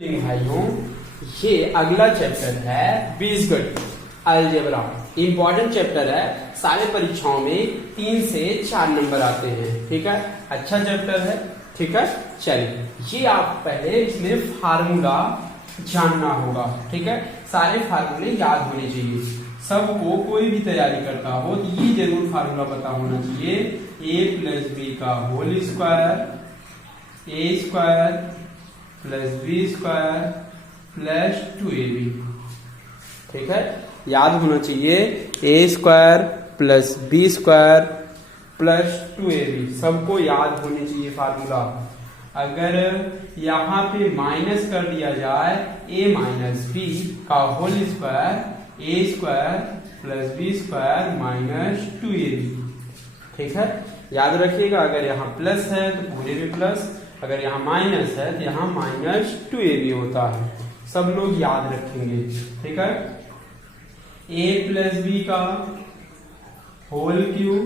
भाइयों, ये अगला चैप्टर है बीजगणित अलजेब्रा। इंपॉर्टेंट चैप्टर है, सारे परीक्षाओं में 3 से 4 नंबर आते हैं। ठीक है, अच्छा चैप्टर है। ठीक है, चलिए ये आप पहले इसमें फार्मूला जानना होगा। ठीक है, सारे फार्मूले याद होने चाहिए सबको। कोई भी तैयारी करता हो तो ये जरूर फार्मूला पता होना चाहिए। a प्लस बी का whole square, A square plus B square plus 2ab। ठीक है, याद होना चाहिए A square plus B square plus 2ab, सबको याद होने चाहिए फार्मूला। अगर यहाँ पे माइनस कर दिया जाए a माइनस बी का whole square, A square plus B square minus 2ab। ठीक है, याद रखिएगा, अगर यहाँ प्लस है तो पूरे में प्लस, अगर यहाँ माइनस है तो यहाँ माइनस 2ab होता है। सब लोग याद रखेंगे। ठीक है, a प्लस बी का whole cube,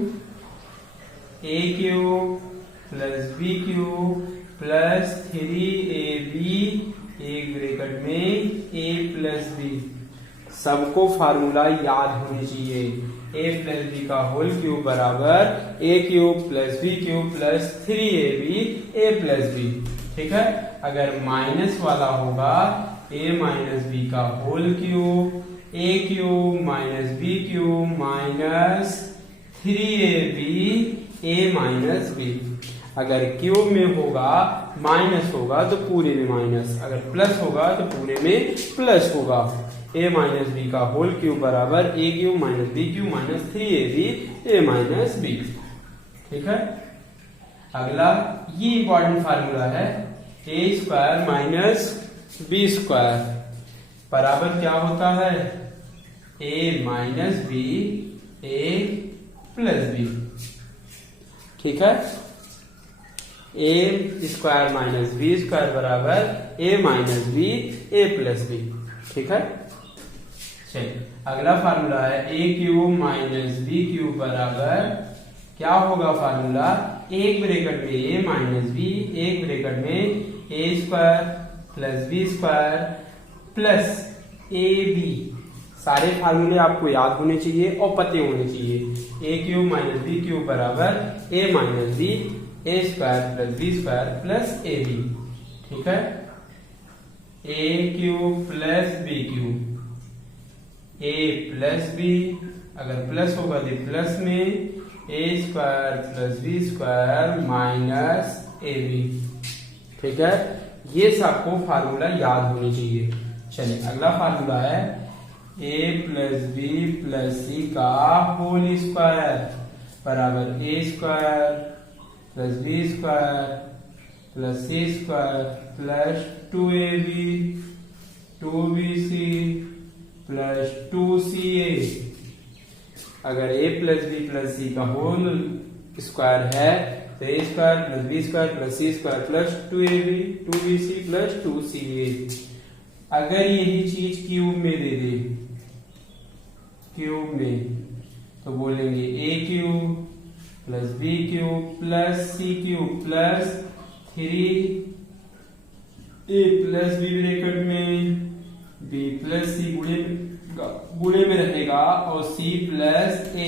A cube plus B cube plus 3ab एक ब्रैकेट में a प्लस बी। सबको फार्मूला याद होने चाहिए। a प्लस बी का होल क्यूब बराबर A cube plus B cube plus 3ab a plus B. ठीक है, अगर माइनस वाला होगा a माइनस बी का whole cube, A cube minus B cube minus 3ab a minus B. अगर cube में होगा माइनस होगा तो पूरे में माइनस, अगर प्लस होगा तो पूरे में प्लस होगा। a माइनस बी का होल क्यूब बराबर A cube minus B cube minus 3ab a minus B. ठीक है, अगला ये इंपॉर्टेंट फार्मूला है, A square minus B square बराबर क्या होता है, a minus B a plus B. ठीक है, A square minus B square बराबर A minus B A plus B. ठीक है, चलिए अगला फार्मूला है A cube minus B cube बराबर क्या होगा फार्मूला, एक ब्रैकेट में ए माइनस बी, एक ब्रैकेट में A square plus B square plus A B. सारे फार्मूले आपको याद होने चाहिए और पते होने चाहिए। A cube minus B cube बराबर A minus B A square plus B square plus A B. ठीक है, A cube plus B cube A plus B, अगर प्लस होगा तो प्लस में A square plus B square minus A B. ठीक है, ये सबको फार्मूला याद होने चाहिए। चलिए अगला फार्मूला है A plus B plus C का होल स्क्वायर बराबर A square plus B square plus C square plus 2ab 2bc plus 2ca। अगर a plus B plus C का होल स्क्वायर है तो A square plus B square plus C square plus 2ab 2bc plus 2ca। अगर यही चीज cube में दे दे, cube में, तो बोलेंगे a cube plus B cube plus C cube plus 3a plus b bracket में b प्लस सी गुणे में रहेगा और c plus a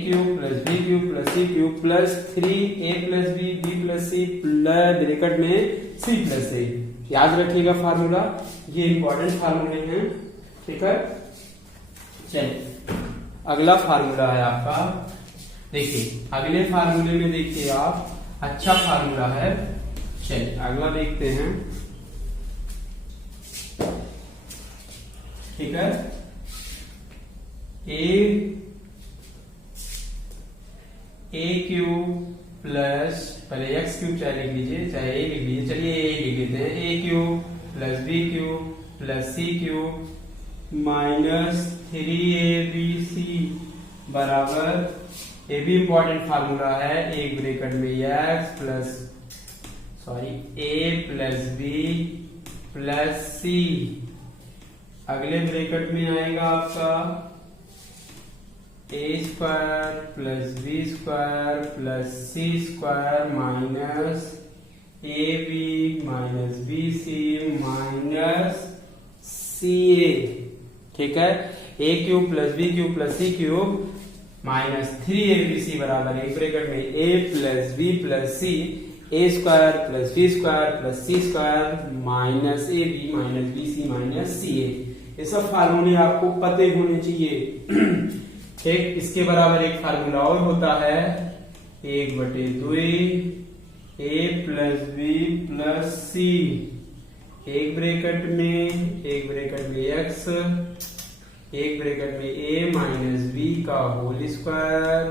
cube plus B cube plus C cube plus 3a plus b b plus c plus bracket में c plus a। याद रखिएगा formula, ये important फार्मूले हैं। ठीक है, चलिए अगला फार्मूला है आपका। देखिए अगले फार्मूले में देखिए आप, अच्छा फार्मूला है। चलिए अगला देखते हैं। ठीक है, ए क्यूब प्लस, पहले एक्स क्यूब चाहे लिख लीजिए चाहे ए लिख लीजिए, चलिए ए लिख लेते हैं, A cube plus B cube plus C cube minus 3abc बराबर, ये भी इंपॉर्टेंट फार्मूला है, एक ब्रैकेट में X plus A plus B plus C, अगले ब्रैकेट में आएगा आपका A square plus B square plus C square minus A B minus B C minus C A, ठीक है। A cube plus B cube plus C cube minus 3abc बराबर एक bracket में a plus B plus C A square plus B square plus C square minus A B minus B C minus सी ए। ये सब फार्मूले आपको पते होने चाहिए। ठीक, इसके बराबर एक फार्मूला और होता है 1/2 a plus B plus c एक ब्रैकेट में x एक ब्रैकेट में a माइनस बी का होल स्क्वायर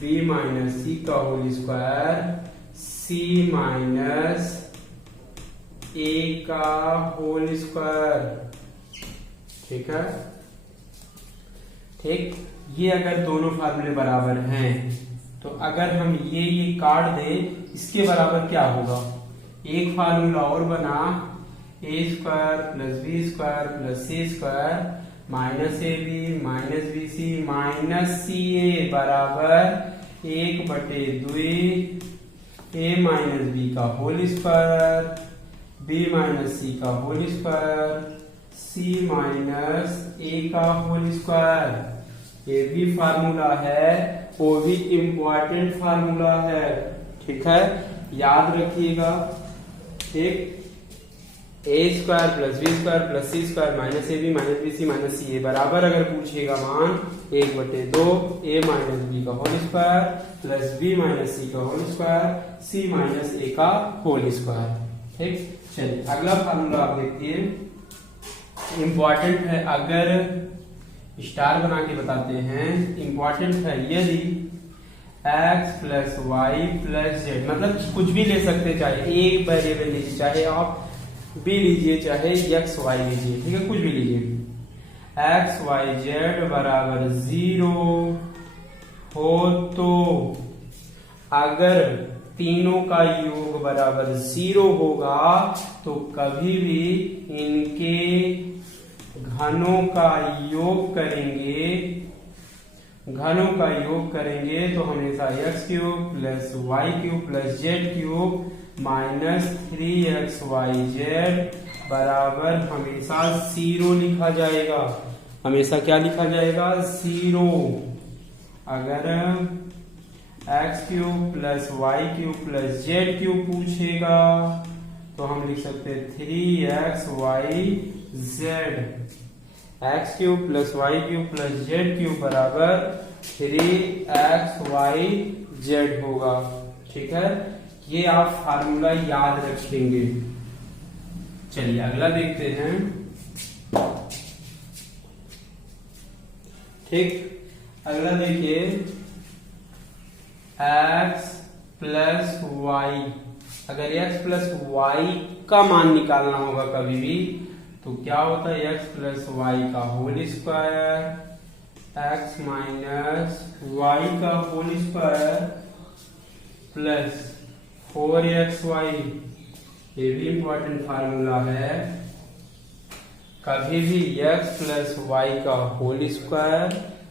b माइनस सी का whole square c minus a का होल स्क्वायर, ठीक है। ठीक, ये अगर दोनों फार्मूले बराबर हैं तो अगर हम ये काट दें, इसके बराबर क्या होगा, एक फार्मूला और बना a square plus B square plus C square minus A B minus B C minus सी ए बराबर 1/2 a माइनस बी का होल स्क्वायर b माइनस सी का whole square c minus a का होल स्क्वायर। ये भी फार्मूला है, वो भी इम्पोर्टेंट फार्मूला है, ठीक है, याद रखिएगा। ठीक, a square plus B square plus C square minus A B minus B C minus सी ए बराबर अगर पूछेगा मान 1/2 a माइनस बी का whole square plus b minus सी का whole square c minus a का होल स्क्वायर। ठीक, चलिए अगला फार्मूला आप देखिए, इंपॉर्टेंट है, अगर स्टार बना के बताते हैं, इंपॉर्टेंट है। यदि x plus y plus z, मतलब कुछ भी ले सकते, चाहे एक वेरिएबल लीजिए, चाहे आप b लीजिए, चाहे x y लीजिए, ठीक है, कुछ भी लीजिए, x y z बराबर 0 हो तो अगर तीनों का योग बराबर 0 होगा तो कभी भी इनके घनों का योग करेंगे तो हमेशा x cube plus y cube plus z cube minus 3xyz बराबर हमेशा 0 लिखा जाएगा। हमेशा क्या लिखा जाएगा, 0। अगर x cube plus y cube plus z cube पूछेगा तो हम लिख सकते हैं 3xyz। x cube plus y cube plus z cube बराबर 3xyz होगा, ठीक है। ये आप फार्मूला याद रखेंगे। चलिए अगला देखते हैं। ठीक, अगला देखिए, x प्लस वाई, अगर x प्लस वाई का मान निकालना होगा कभी भी तो क्या होता है, x प्लस वाई का whole square x minus y का होल स्क्वायर प्लस 4xy। ये भी इंपॉर्टेंट फार्मूला है। कभी भी x प्लस वाई का होल स्क्वायर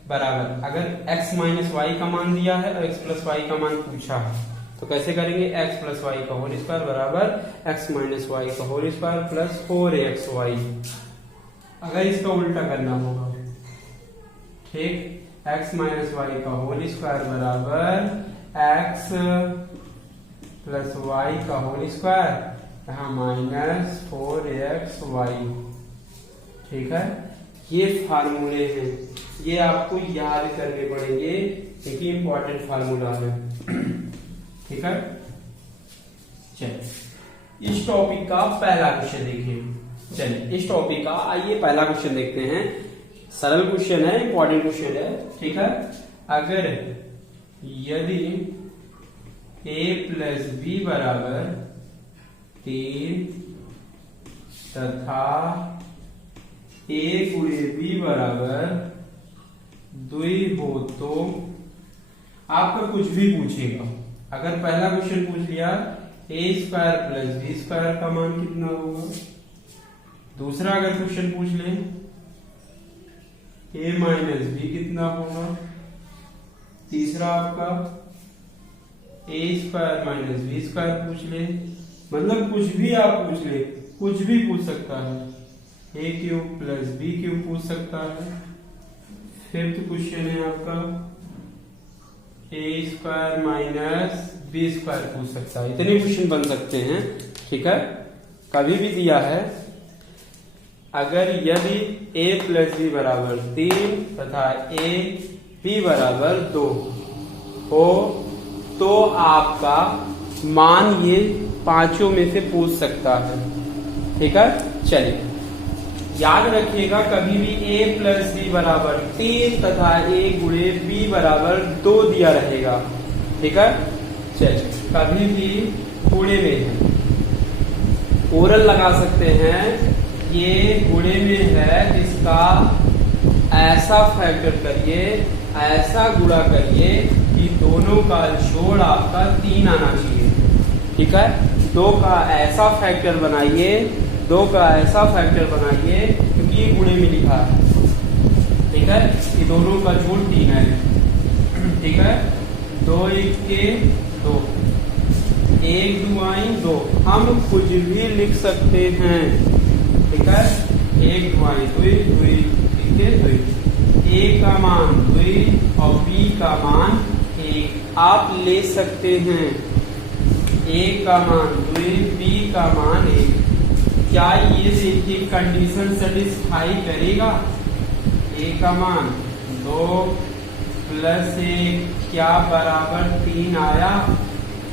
बराबर, अगर x माइनस वाई का मान दिया है और x प्लस वाई का मान पूछा है तो कैसे करेंगे, x प्लस वाई का होल स्क्वायर बराबर x माइनस वाई का होल स्क्वायर प्लस 4xy। अगर इसका उल्टा करना होगा, ठीक, x माइनस वाई का होल स्क्वायर बराबर x प्लस वाई का होल स्क्वायर, यहाँ माइनस 4xy, ठीक है। ये फार्मूले हैं, ये आपको याद करने पड़ेंगे क्योंकि इंपॉर्टेंट फार्मूला है, ठीक है। चलिए इस टॉपिक का पहला क्वेश्चन देखिए। चलिए इस टॉपिक का आइए पहला क्वेश्चन देखते हैं। सरल क्वेश्चन है, इंपॉर्टेंट क्वेश्चन है, ठीक है। अगर यदि a प्लस बी बराबर 3 तथा a गुणे b बराबर 2 हो तो आपका कुछ भी पूछेगा। अगर पहला क्वेश्चन पूछ लिया a square plus B square का मान कितना होगा, दूसरा अगर क्वेश्चन पूछ ले a माइनस बी कितना होगा, तीसरा आपका a square minus B square पूछ ले मतलब कुछ भी आप पूछ ले, कुछ भी पूछ सकता है। a cube plus B cube पूछ सकता है। फिफ्थ क्वेश्चन है आपका a square minus B square पूछ सकता है। इतने क्वेश्चन बन सकते हैं, ठीक है। कभी भी दिया है, अगर यदि a प्लस बी बराबर 3 तथा a b बराबर 2 हो तो आपका मान ये पांचों में से पूछ सकता है, ठीक है। चलिए याद रखिएगा, कभी भी a प्लस बी बराबर 3 तथा a गुणे b बराबर 2 दिया रहेगा, ठीक है। चलिए कभी भी गुणे में है, ओरल लगा सकते हैं, ये गुणे में है इसका ऐसा फैक्टर करिए, ऐसा गुणा करिए कि दोनों का जोड़ आपका 3 आना चाहिए, ठीक है। 2 का ऐसा फैक्टर बनाइए, 2 का ऐसा फैक्टर बनाइए क्योंकि ये गुणे में लिखा है, ठीक है, कि दोनों का जोड़ 3 है, ठीक है। 2 1 के 2, 1 2 2, हम कुछ भी लिख सकते हैं, ठीक है। 1 2 2 2, a का मान 2 और b का मान 1 आप ले सकते हैं। a का मान 2, b का मान 1। क्या ये देखिए कंडीशन सेटिस्फाई करेगा? a का मान 2 प्लस 1 क्या बराबर 3 आया?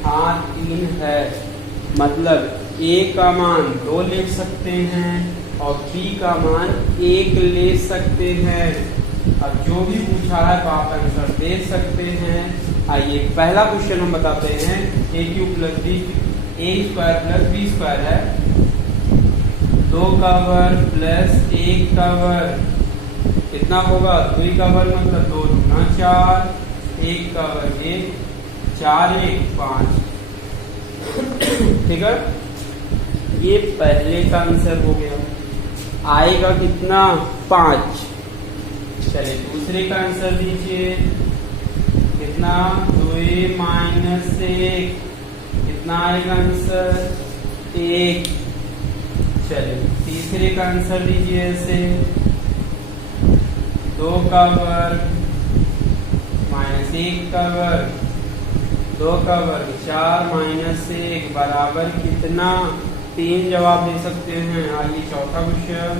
हाँ 3 है, मतलब a का मान 2 लिख सकते हैं और b का मान 1 ले सकते हैं। अब जो भी पूछा है तो आप आंसर दे सकते हैं। आइए पहला क्वेश्चन हम बताते हैं। a cube plus b, a square plus B square है, 2 का वर्ग प्लस 1 का वर्ग कितना होगा? 2 का वर्ग मतलब 2 दूना 4, 1 का वर्ग 1, 4 1 5, ठीक है। ये पहले का आंसर हो गया, आएगा कितना? 5। चलिए दूसरे का आंसर दीजिए, कितना? 2 माइनस 1 कितना आएगा आंसर? 1। चलिए तीसरे का आंसर दीजिए ऐसे, 2 का वर्ग माइनस 1 का वर्ग, 2 का वर्ग 4 माइनस 1 बराबर कितना? 3 जवाब दे सकते हैं। आइए चौथा क्वेश्चन,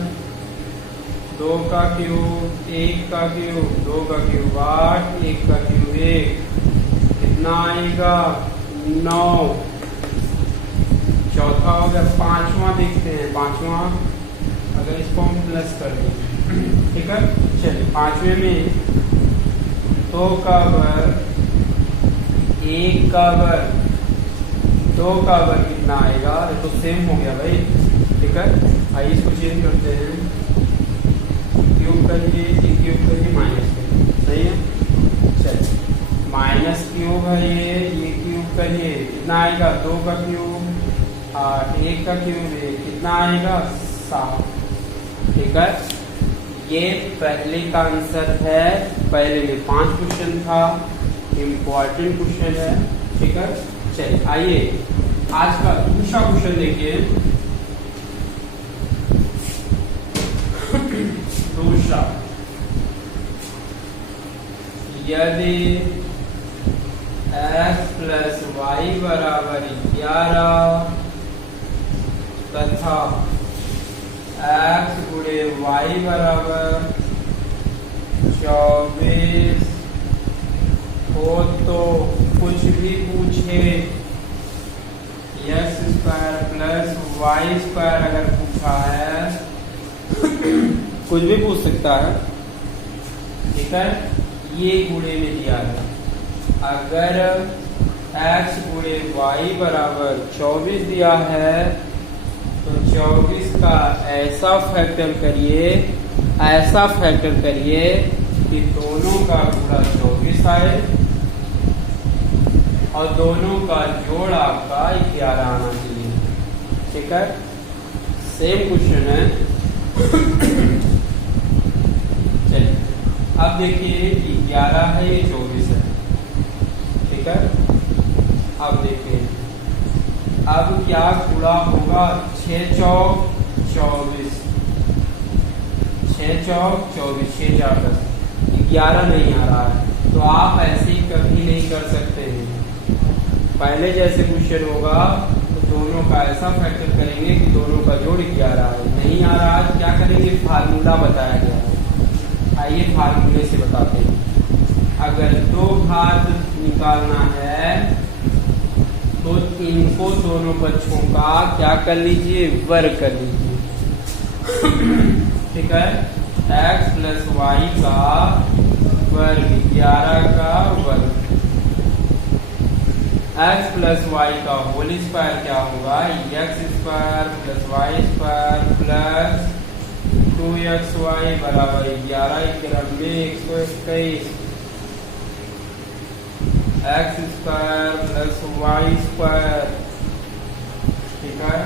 2 का क्यूब 1 का क्यूब 2 का क्यूब 8, 1 का क्यूब 1 कितना आएगा? 9। चौथा हो गया। पांचवा देखते हैं, पांचवा अगर इसको हम प्लस कर दें, ठीक है। चलिए पांचवे में 2 का वर्ग 1 का वर्ग, 2 का वर्ग कितना आएगा? ये तो सेम हो गया भाई, ठीक है। आइए इसको चेंज करते हैं, क्यूब करिए, क्यूब करिए, माइनस करिए, सही है। चलिए माइनस क्यूब है ये क्यूब करिए, कितना आएगा? 2 का क्यूब 8, 1 का क्यूब 1 कितना आएगा? 7, ठीक है। ये पहले का आंसर है। पहले में 5 क्वेश्चन था, इम्पोर्टेंट क्वेश्चन है, ठीक है। चलिए आइए आज का दूसरा क्वेश्चन देखिए। दूसरा, यदि x प्लस वाई बराबर 11 तथा x गुणे वाई बराबर 24 हो तो कुछ भी पूछे, x square plus y square अगर पूछा है कुछ भी पूछ सकता है, ठीक है। ये गुणे में दिया है, अगर x गुणे वाई बराबर 24 दिया है तो 24 का ऐसा फैक्टर करिए, ऐसा फैक्टर करिए कि दोनों का गुणा 24 आए और दोनों का जोड़ आपका 11 आना चाहिए, ठीक है। सेम क्वेश्चन है। चलिए अब देखिए 11 है, ये 24 है, ठीक है। अब देखिए अब क्या गुणा होगा, 6 चौक 24, 6 चौक 24, 6 4 10, 11 नहीं आ रहा है। तो आप ऐसे ही कभी नहीं कर सकते हैं। पहले जैसे क्वेश्चन होगा तो दोनों का ऐसा फैक्टर करेंगे कि दोनों का जोड़ 11 है। नहीं आ रहा है, क्या करेंगे, फार्मूला बताया गया है। आइए फार्मूले से बताते हैं। अगर दो घात निकालना है तो इनको दोनों पक्षों का क्या कर लीजिए, वर्ग कर लीजिए। ठीक है, x प्लस वाई का वर्ग, 11 का वर्ग, x प्लस वाई का होल स्क्वायर क्या होगा, x square plus y square plus 2xy बराबर 11, 121, x square plus y square, ठीक है,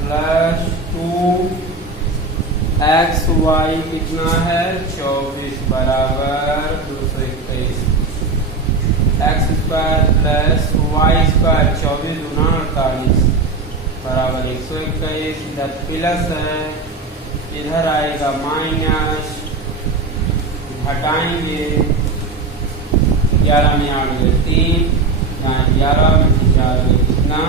प्लस 2xy कितना है, 24 बराबर 221, x square plus y square 24 गुना 48 बराबर 121। इधर प्लस है, इधर आएगा माइनस, घटाएंगे, 11 में 8 गए 3, यहाँ 11 में से 4 गए कितना,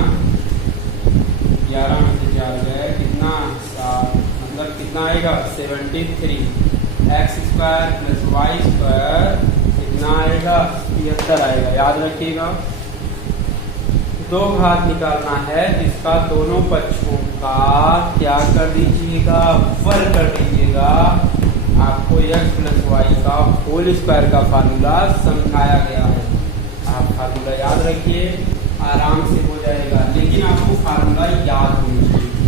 11 में से 4 गए कितना, 7, मतलब कितना आएगा 73। X square plus y square कितना आएगा, 73 आएगा। याद रखिएगा, दो घात निकालना है जिसका दोनों पक्षों का क्या कर दीजिएगा, वर्ग कर दीजिएगा। आपको x प्लस वाई का होल स्क्वायर का फार्मूला समझाया गया है। आप फार्मूला याद रखिए, आराम से हो जाएगा, लेकिन आपको फार्मूला याद होना चाहिए।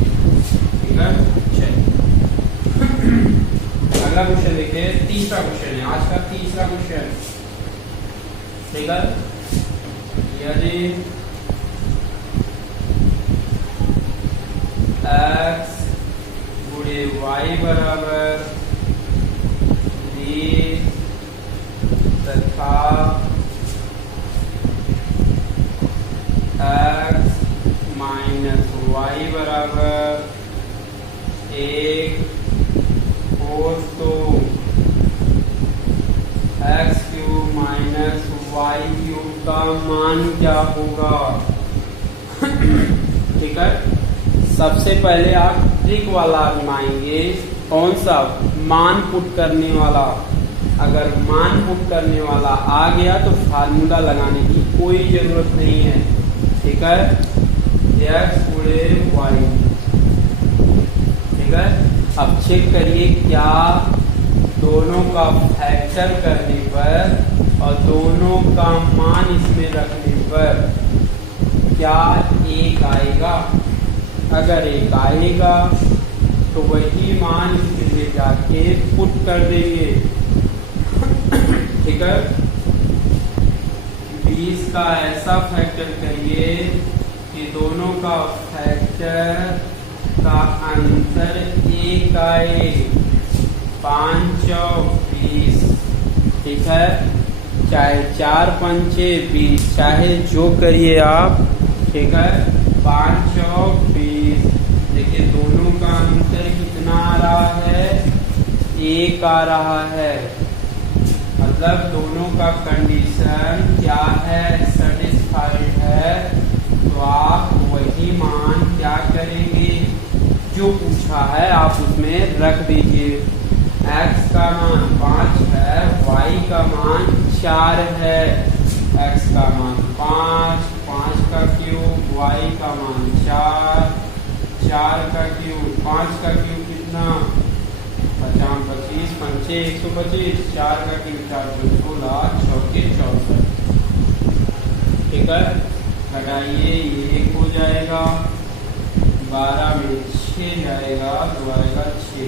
ठीक है, चलिए अगला क्वेश्चन देखिए, तीसरा क्वेश्चन है आज का, तीसरा क्वेश्चन। ठीक है, यदि x गुणे वाई बराबर तथा x माइनस वाई बराबर 1 हो तो x cube minus y cube का मान क्या होगा। ठीक है, सबसे पहले आप ट्रिक वाला आजमाएंगे, कौन सा, मान पुट करने वाला। अगर मान पुट करने वाला आ गया तो फार्मूला लगाने की कोई जरूरत नहीं है। ठीक है, x गुणे वाई। ठीक है, अब चेक करिए क्या दोनों का फैक्टर करने पर और दोनों का मान इसमें रखने पर क्या एक आएगा। अगर एक आएगा तो वही मान इसमें ले जाके पुट कर देंगे। ठीक है, 20 का ऐसा फैक्टर करिए कि दोनों का फैक्टर का अंतर एक आए, 5 चौक 20। ठीक है, चाहे 4 पंचे 20, चाहे जो करिए आप। ठीक है, 5 चौक 20। देखिए दोनों का अंतर कितना आ रहा है, 1 आ रहा है। मतलब दोनों का कंडीशन क्या है, सेटिस्फाइड है। तो आप वही मान क्या करेंगे, जो पूछा है आप उसमें रख दीजिए। x का मान 5 है, y का मान 4 है। x का मान 5, 5 का क्यूब, y का मान 4, 4 का क्यूब, 5 का क्यूब कितना, 50, 25, 5, 125, 4 का क्यूब 4, 16, 64। ठीक है, घटाइए, ये 1 हो जाएगा, 12 में 6 जाएगा, 2 आएगा 6।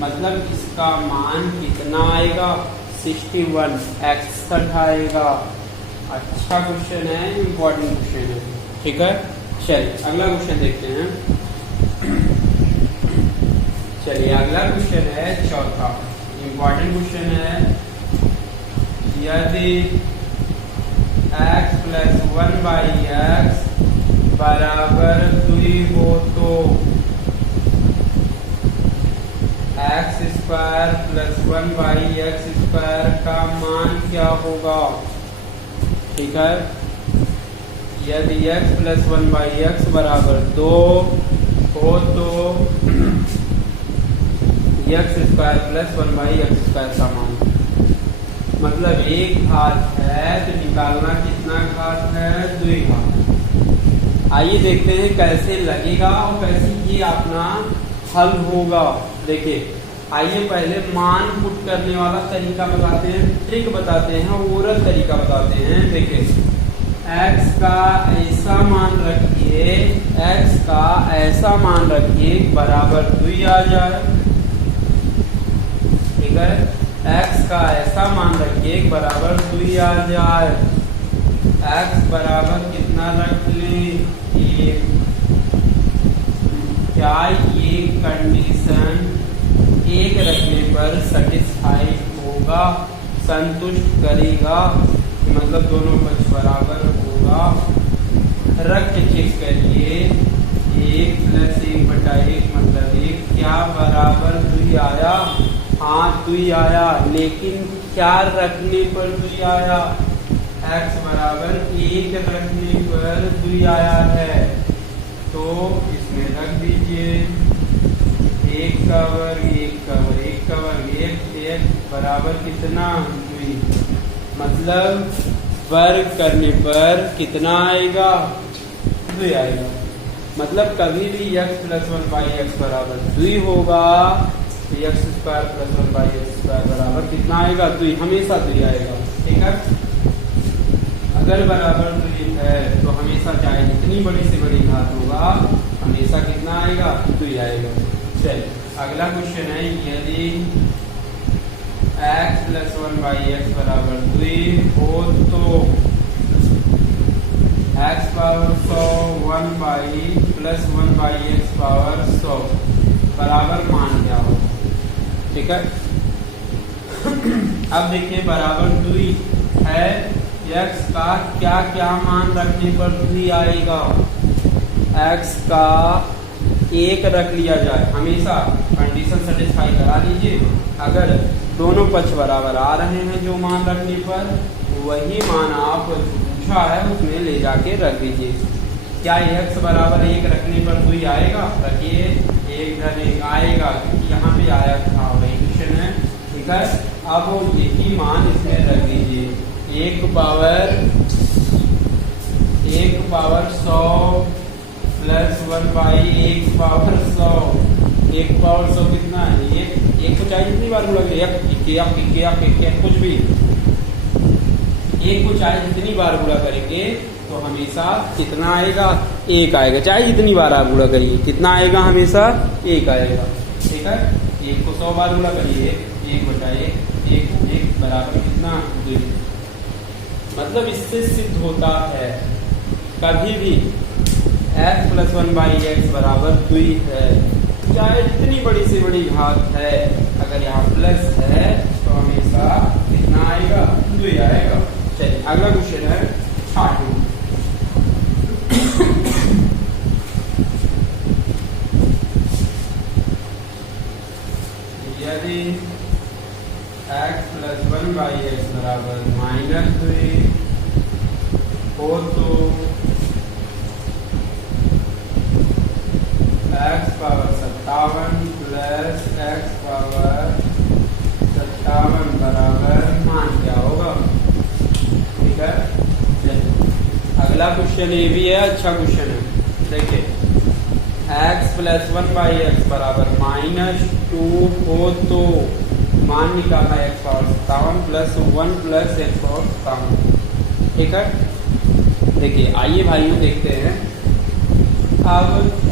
मतलब इसका मान कितना आएगा, 61, 61 आएगा। अच्छा क्वेश्चन है, इम्पोर्टेंट क्वेश्चन है। ठीक है, चलिए अगला क्वेश्चन देखते हैं। चलिए अगला क्वेश्चन है चौथा, इम्पोर्टेंट क्वेश्चन है। यदि x प्लस 1/x बराबर 2 हो तो एक्स स्क्वायर प्लस 1/x² का मान क्या होगा। ठीक है, यदि x प्लस 1/x बराबर 2 हो तो x² प्लस 1/x² का मान, मतलब एक घात है तो निकालना कितना घात है, 2 घात। आइए देखते हैं कैसे लगेगा और कैसे ये अपना हल होगा। देखिए, आइए पहले मान पुट करने वाला तरीका बताते हैं, ट्रिक बताते हैं, ओरल तरीका बताते हैं। देखिए, x का ऐसा मान रखिए, x का ऐसा मान रखिए बराबर 2 आ जाए। ठीक है, x का ऐसा मान रखिए बराबर 2 आ जाए। x बराबर कितना रख लें, 1। क्या ये कंडीशन 1 रखने पर सेटिस्फाई होगा, संतुष्ट करेगा, मतलब दोनों पक्ष बराबर होगा। रख के चेक करिए, 1 प्लस 1/1 मतलब 1, क्या बराबर 2 आया। हाँ 2 आया, लेकिन क्या रखने पर 2 आया, x बराबर 1 रखने पर 2 आया है। तो इसमें रख दीजिए 1 का वर्ग 1 का वर्ग 1 का वर्ग 1 बराबर कितना, 2, मतलब वर्ग करने पर कितना आएगा, 2 आएगा। मतलब कभी भी x प्लस 1/x बराबर 2 होगा तो x² प्लस 1/x² बराबर कितना आएगा, 2, हमेशा 2 आएगा। ठीक है, अगर बराबर 2 है तो हमेशा चाहे जितनी बड़ी से बड़ी घात होगा हमेशा कितना आएगा, 2 आएगा। चलिए अगला क्वेश्चन है, यदि x प्लस 1/x बराबर 2 हो तो x power 100 1 plus 1/x power 100 बराबर मान क्या हो। ठीक है, अब देखिए बराबर 2 है, x का क्या क्या मान रखने पर 2 आएगा। x का 1 रख लिया जाए, हमेशा कंडीशन सेटिस्फाई करा लीजिए। अगर दोनों पक्ष बराबर आ रहे हैं जो मान रखने पर, वही मान आप पूछा है उसमें ले जाके रख दीजिए। क्या x बराबर 1 रखने पर 2 आएगा, रखिए 1 धन 1 आएगा, क्योंकि यहाँ पे आया था, वही क्वेश्चन है। ठीक है, अब यही मान इसमें रख दीजिए, 1 पावर 100 प्लस 1/1 पावर 100, 1 पावर 100 कितना है, 1 को चाहे जितनी बार गुणा करेंगे, कुछ भी 1 को चाहे जितनी बार गुणा करेंगे तो हमेशा कितना आएगा, 1 आएगा। चाहे जितनी बार आप गुणा करिए कितना आएगा, हमेशा 1 आएगा। ठीक है, 1 को 100 बार गुणा करिए, 1/1 बराबर कितना, 2। मतलब इससे सिद्ध होता है कभी भी x प्लस 1/x बराबर 2 है, चाहे जितनी बड़ी से बड़ी घात है, अगर यहाँ प्लस है तो हमेशा कितना आएगा, 2 आएगा। चलिए अगला क्वेश्चन है 6। यदि x प्लस 1/x बराबर -2 हो तो x power 57 plus x power 57 बराबर मान क्या होगा। ठीक है, अगला क्वेश्चन ये भी है, अच्छा क्वेश्चन है। देखिए, x प्लस 1/x बराबर -2 हो तो मान निकालना x power 57 plus 1 plus x power 57। ठीक है, देखिए आइए भाइयों देखते हैं, अब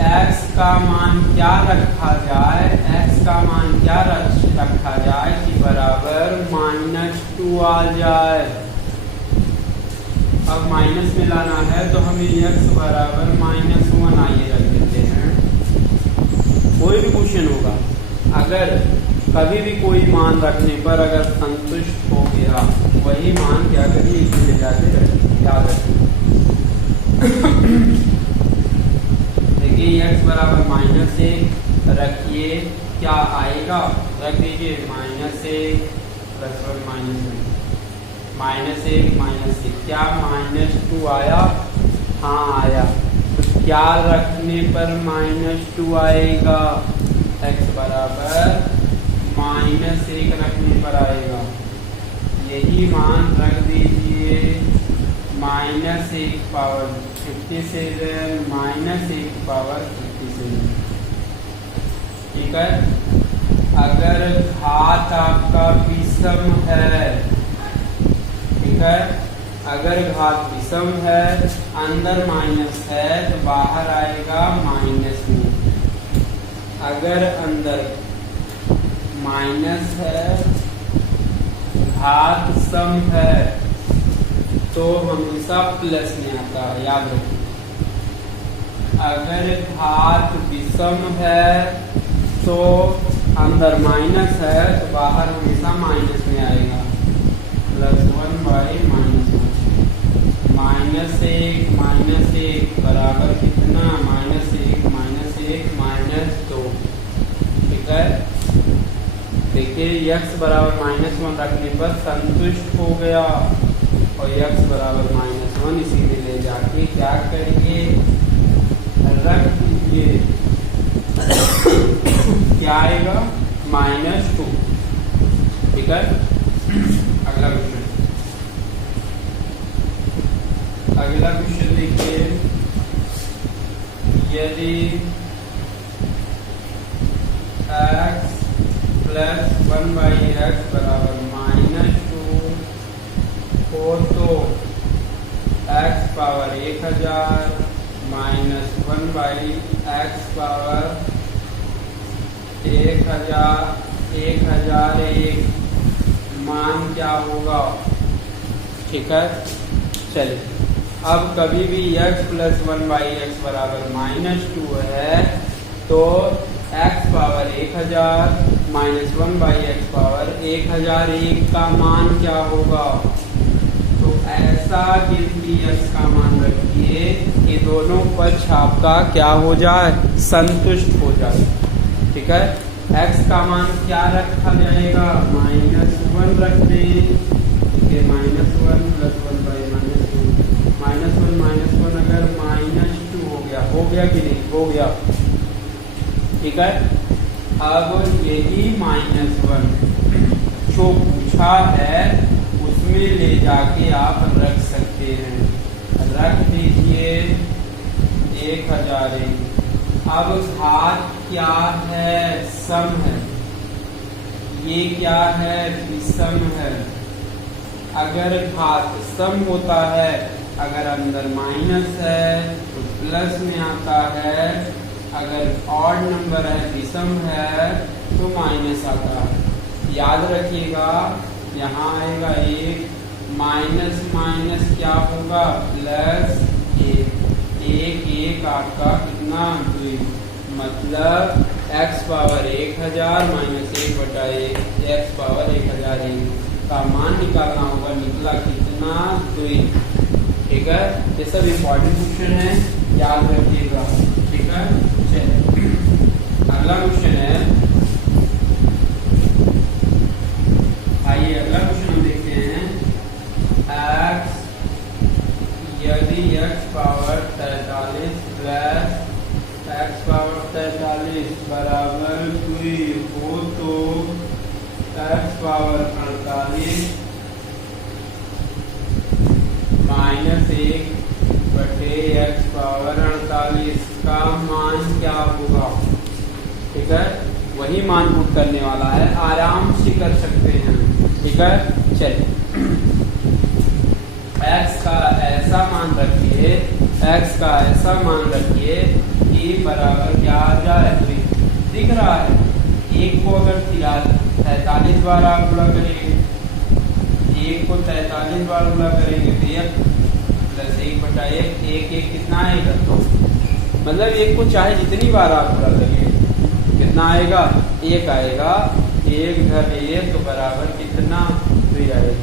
x का मान क्या रखा जाए, x का मान क्या रखा जाए कि बराबर -2 आ जाए। अब माइनस में लाना है तो हमें x बराबर -1 आइए रख देते हैं। कोई भी क्वेश्चन होगा, अगर कभी भी कोई मान रखने पर अगर संतुष्ट हो गया, वही मान क्या करिए, इसमें ले जाके रखिए, याद रखिए। देखिए x बराबर -1 रखिए, क्या आएगा, रख दीजिए -1 प्लस 1 -1 -1 क्या -2 आया, हाँ आया। तो क्या रखने पर -2 आएगा, x बराबर -1 रखने पर आएगा। यही मान रख दीजिए, -1 पावर 57 -1 पावर 57। ठीक है, अगर घात आपका विषम है, ठीक है, अगर घात विषम है, अंदर माइनस है तो बाहर आएगा माइनस में। अगर अंदर माइनस है, घात सम है, तो हमेशा प्लस में आता है, याद रखिए। अगर घात विषम है तो अंदर माइनस है तो बाहर हमेशा माइनस में आएगा, +1 बाई -1 -1 बराबर कितना, -1 -2। ठीक है, देखिए x बराबर -1 रखने पर संतुष्ट हो गया, और x बराबर -1 इसीलिए ले जाके क्या करेंगे, रख दीजिए। क्या आएगा, -2। ठीक है, अगला क्वेश्चन देखिए, यदि x प्लस 1/x बराबर -2 हो तो x पावर 1000 -1/x पावर 1001 मान क्या होगा। ठीक है, चलिए अब कभी भी x प्लस 1/x बराबर -2 है तो x पावर 1000 -1/x पावर 1001 का मान क्या होगा। तो ऐसा गिनती x का मान रखिए कि दोनों पक्ष आपका क्या हो जाए, संतुष्ट हो जाए। ठीक है, x का मान क्या रखा जाएगा, -1 रख दें। ठीक है, -1 प्लस 1/-1 -1 अगर -2 हो गया कि नहीं, हो गया। ठीक है, अब यही -1 जो पूछा है उसमें ले जाके आप रख सकते हैं, रख दीजिए 1001। अब घात क्या है, सम है, ये क्या है, विषम है। अगर घात सम होता है, अगर अंदर माइनस है तो प्लस में आता है, अगर ऑड नंबर है, विषम है तो माइनस आता है। याद रखिएगा, यहाँ आएगा 1 माइनस क्या होगा, +1 आपका कितना, 2। मतलब x पावर 1000 -1/1 x पावर 1001 का मान निकालना होगा, निकला कितना, 2। ठीक है, ये सब इम्पोर्टेंट क्वेश्चन है, याद रखिएगा। ठीक है, चलिए अगला क्वेश्चन है, आइए अगला क्वेश्चन हम देखते हैं। x यदि x power 43 plus x power 43 बराबर 2 हो तो x पावर 48 -1/x पावर 48 का मान क्या होगा। ठीक है, वही मान पुट करने वाला है, आराम से कर सकते हैं। ठीक है, चलिए x का ऐसा मान रखिए, x का ऐसा मान रखिए कि बराबर क्या आ जाए, दिख रहा है। 1 को अगर 43 बार आप गुणा करेंगे, 1 को 43 बार गुणा करेंगे तो 1 प्लस 1/1 1 कितना आएगा, तो मतलब 1 को चाहे जितनी बार आप गुणा करिए कितना आएगा, 1 आएगा। 1 घन 1 तो बराबर कितना, 2 आएगा।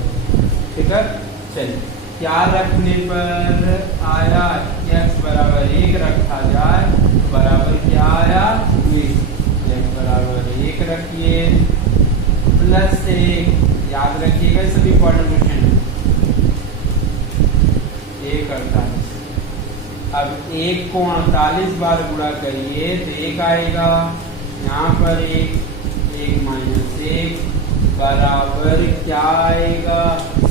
ठीक है, चलिए क्या रखने पर आया, x बराबर 1 रखा जाए तो बराबर क्या आया 20, x बराबर 1 रखिए प्लस 1, याद रखिएगा ये सभी इंपॉर्टेंट क्वेश्चन है। 1 48, अब 1 को 48 बार गुणा करिए तो 1 आएगा, यहाँ पर 1 माइनस 1 बराबर क्या आएगा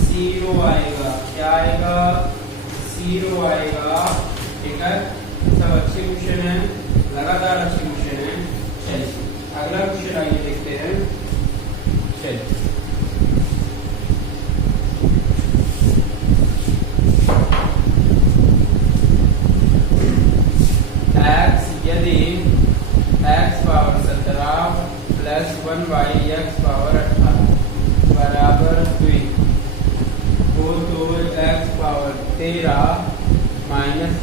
0 आएगा, क्या आएगा 0 आएगा। ठीक है, सब अच्छे क्वेश्चन है, लगातार अच्छे क्वेश्चन है। चलिए अगला क्वेश्चन आइए देखते हैं। चलिए यदि x power 17 plus 1 by x power 18 बराबर 2 हो तो x power 13 minus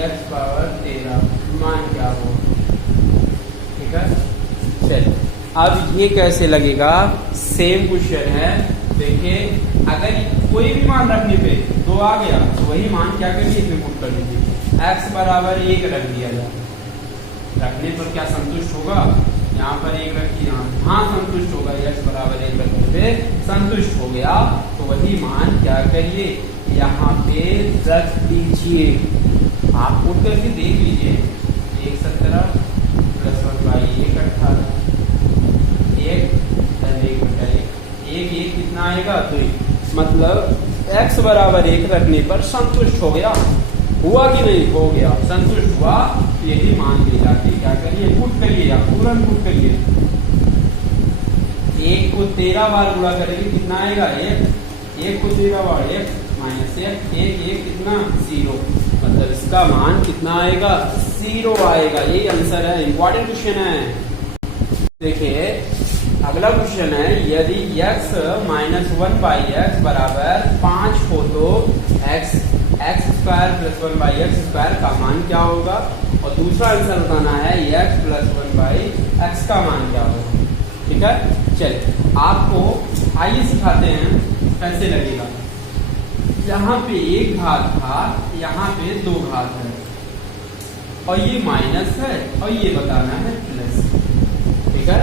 x power 13 मान क्या हो। ठीक है, चलिए अब ये कैसे लगेगा, सेम क्वेश्चन है। देखिए अगर कोई भी मान रखने पे 2 आ गया तो वही मान क्या करिए इसमें पुट कर दीजिए। x बराबर 1 रख दिया जाए, रखने पर क्या संतुष्ट होगा, यहाँ पर 1 रखिए, हाँ संतुष्ट होगा, x बराबर 1 रखने पे संतुष्ट हो गया तो वही मान क्या करिए यहाँ पे रख दीजिए। आप पुट करके देख लीजिए, 1 17 प्लस 1 बाई 1 18, 1 कितना आएगा 2, मतलब x बराबर 1 रखने पर संतुष्ट हो गया, हुआ कि नहीं, हो गया, संतुष्ट हुआ तो यही मान ले जाके क्या करिए पुट करिए या तुरंत पुट करिए। 1 को 13 बार गुणा करेंगे कितना आएगा 1 को 13 बार 1 माइनस 1 कितना 0, मतलब इसका मान कितना आएगा 0 आएगा। यही आंसर है, इंपॉर्टेंट क्वेश्चन है। देखिए अगला क्वेश्चन है, यदि x माइनस 1 बाई एक्स बराबर 5 हो तो x square plus 1 by x square का मान क्या होगा, और दूसरा आंसर बताना है x प्लस 1 बाई एक्स का मान क्या होगा। ठीक है, चलिए आपको आइए सिखाते हैं कैसे लगेगा। यहाँ पे 1 घात था, यहाँ पे 2 घात है, और ये माइनस है और ये बताना है प्लस। ठीक है,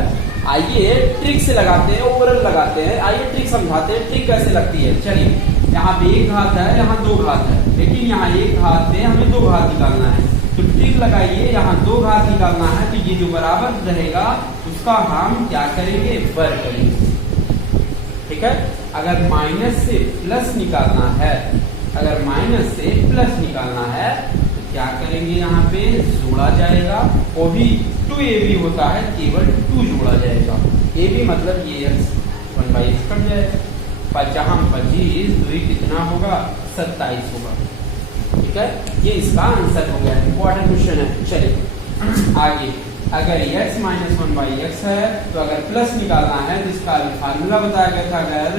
आइए ट्रिक से लगाते हैं, ओवरऑल लगाते हैं। आइए ट्रिक समझाते हैं, ट्रिक कैसे लगती है। चलिए यहाँ पे 1 घात है, यहाँ 2 घात है, लेकिन यहाँ 1 घात पे हमें 2 घात निकालना है, तो ट्रिक लगाइए, यहाँ 2 घात निकालना है तो ये जो बराबर रहेगा उसका हम क्या करेंगे वर्ग करेंगे। ठीक है, अगर माइनस से प्लस निकालना है, अगर माइनस से प्लस निकालना है तो क्या करेंगे, यहाँ पे जोड़ा जाएगा, वो भी 2ab होता है, केवल 2 जोड़ा जाएगा। ab मतलब ये x 1 बाई एक्स कट जाएगा, 25 2 कितना होगा 27 होगा। ठीक है, ये इसका आंसर हो गया, इंपॉर्टेंट क्वेश्चन है। चलिए आगे, अगर x माइनस 1 बाई एक्स है तो अगर प्लस निकालना है तो इसका फार्मूला बताया गया था, अगर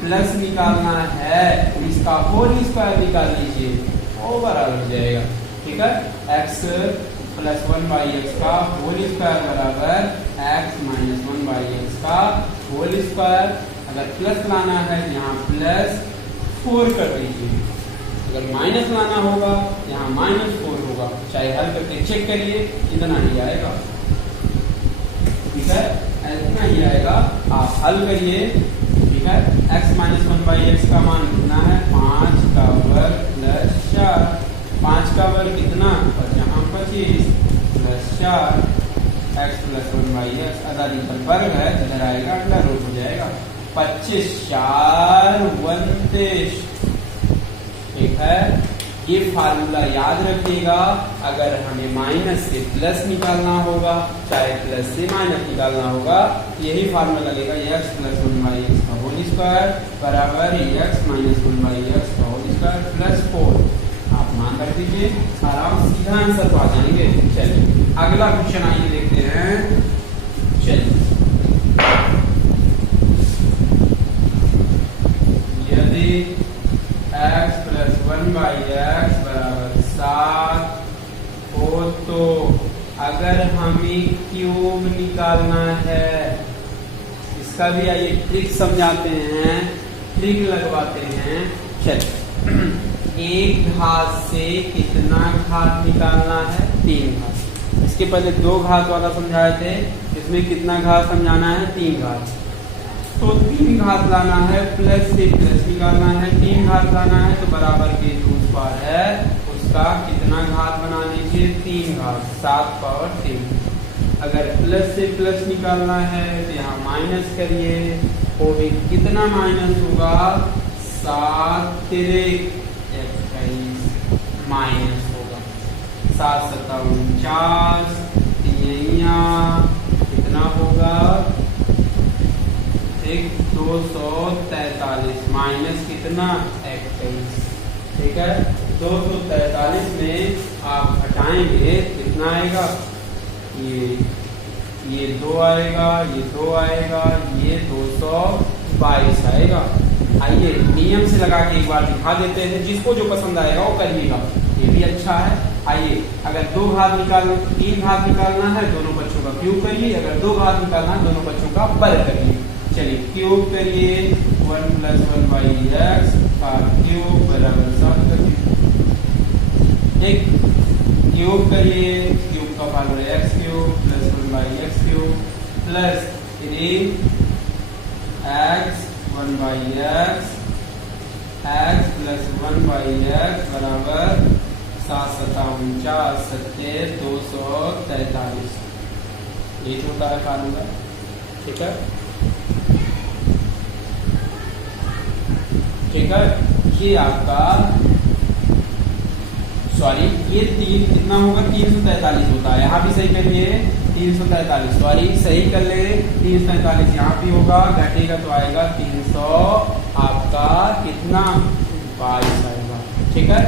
प्लस निकालना है तो इसका होल स्क्वायर निकाल लीजिए, वो बराबर हो जाएगा। ठीक है, x प्लस 1 बाई एक्स का होल स्क्वायर बराबर x माइनस 1 बाई एक्स का होल स्क्वायर। अगर प्लस लाना है यहाँ प्लस 4 कर दीजिए, अगर माइनस लाना होगा यहाँ -4 होगा, चाहे हल करके चेक करिए, इतना ही आएगा। ठीक है, इतना ही आएगा, आप हल करिए। ठीक है, x माइनस 1 बाई एक्स का मान कितना है 5 का वर्ग प्लस 4, 5 का वर्ग कितना, और यहाँ 25 plus 4, x plus 1 by x आधा वर्ग है, इधर आएगा अंडर रूट हो जाएगा, 25 4 29। ठीक है, ये फार्मूला याद रखिएगा, अगर हमें माइनस से प्लस निकालना होगा, चाहे प्लस से माइनस निकालना होगा, यही फार्मूला लगेगा, x प्लस 1 बाई एक्स का होल स्क्वायर बराबर x माइनस 1 बाई एक्स का होल स्क्वायर प्लस 4। आप मान रख दीजिए, आराम सीधा आंसर तो आ जाएंगे। चलिए अगला क्वेश्चन आइए देखते हैं। चलिए यदि x प्लस 1 बाई एक्स बराबर 7 हो तो अगर हमें क्यूब निकालना है, इसका भी आइए ट्रिक समझाते हैं, ट्रिक लगवाते हैं। चलिए 1 घात से कितना घात निकालना है 3 घात, इसके पहले 2 घात वाला समझाए थे, इसमें कितना घात समझाना है, 3 घात। तो 3 घात लाना है, प्लस से प्लस निकालना है, 3 घात लाना है तो बराबर के जो स्क्वायर है उसका कितना घात बना लीजिए, 3 घात, 7 पावर 3। अगर प्लस से प्लस निकालना है तो यहाँ माइनस करिए, वो भी कितना माइनस होगा, 7 3 21 माइनस होगा, 7 7 49, कितना होगा, 243 माइनस कितना, 21। ठीक है, 243 में आप घटाएंगे कितना आएगा, ये 2 आएगा, ये 2 आएगा, ये 222 आएगा। आइए नियम से लगा के एक बार दिखा देते हैं, जिसको जो पसंद आएगा वो करिएगा, ये भी अच्छा है। आइए अगर 2 घात निकालना, 3 घात निकालना है, दोनों बच्चों का क्यूब करिए, अगर 2 घात निकालना है दोनों बच्चों का वर्ग करिए। चलिए क्यूब करिए, 1 + 1/x का क्यूब बराबर 7 करिए, एक क्यूब करिए, क्यूब का formula x³ + 1/x³ plus 3x 1/x x + 1/x बराबर 7 7 49 7 243। ये होता है फार्मूला। ठीक है, ठीक है, ये आपका सॉरी ये 3 कितना होगा, 343 होता है, यहाँ भी सही करिए, 343 सॉरी सही कर ले, 343 यहाँ भी होगा, घटेगा तो आएगा 300 आपका कितना 22 आएगा। ठीक है,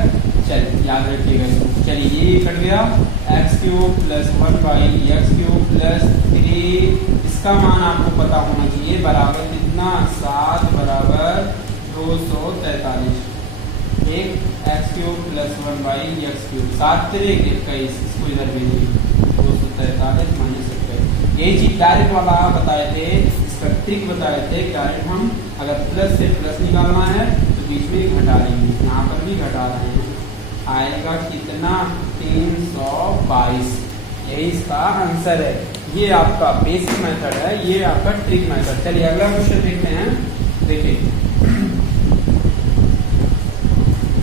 चलिए याद रखिएगा इसको। चलिए ये कट गया, x³ + 1/x³ + 3, इसका मान आपको पता होना चाहिए, बराबर कितना, 7 बराबर 243, एक x³ + 1/x³, 7 3 21, इसको इधर भेजिए, 243 - 21। यही चीज डायरेक्ट वाला बताए थे, इसका ट्रिक बताए थे, डायरेक्ट हम अगर प्लस से प्लस निकालना है तो बीच में घटा लेंगे, यहाँ पर भी घटा रहे हैं, आएगा कितना 322, यही इसका आंसर है। ये आपका बेसिक मेथड है, ये आपका ट्रिक मेथड। चलिए अगला क्वेश्चन देखते हैं। देखिए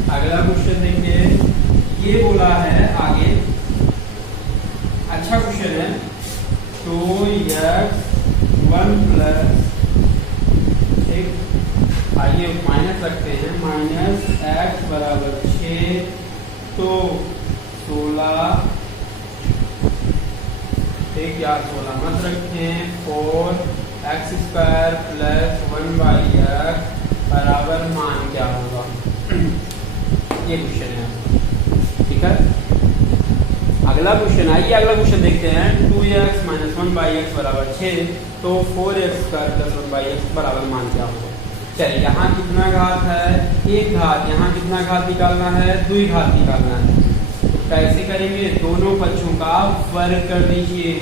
अगला क्वेश्चन देखिए, ये बोला है आगे, अच्छा क्वेश्चन है, 2x 1 + एक, आइए माइनस रखते हैं, -x बराबर 6, तो 16, ठीक, या 16 मत रखें, 4x² + 1/x बराबर मान क्या होगा, ये क्वेश्चन है। ठीक है, अगला क्वेश्चन, आइए अगला क्वेश्चन देखते हैं। 2x - 1/x बराबर 6, तो 4x² + 1/x बराबर मान क्या होगा। चलिए यहाँ कितना घात है, 1 घात, यहाँ कितना घात निकालना है, 2 घात निकालना है। तो कैसे करेंगे, दोनों पक्षों का वर्ग कर दीजिए,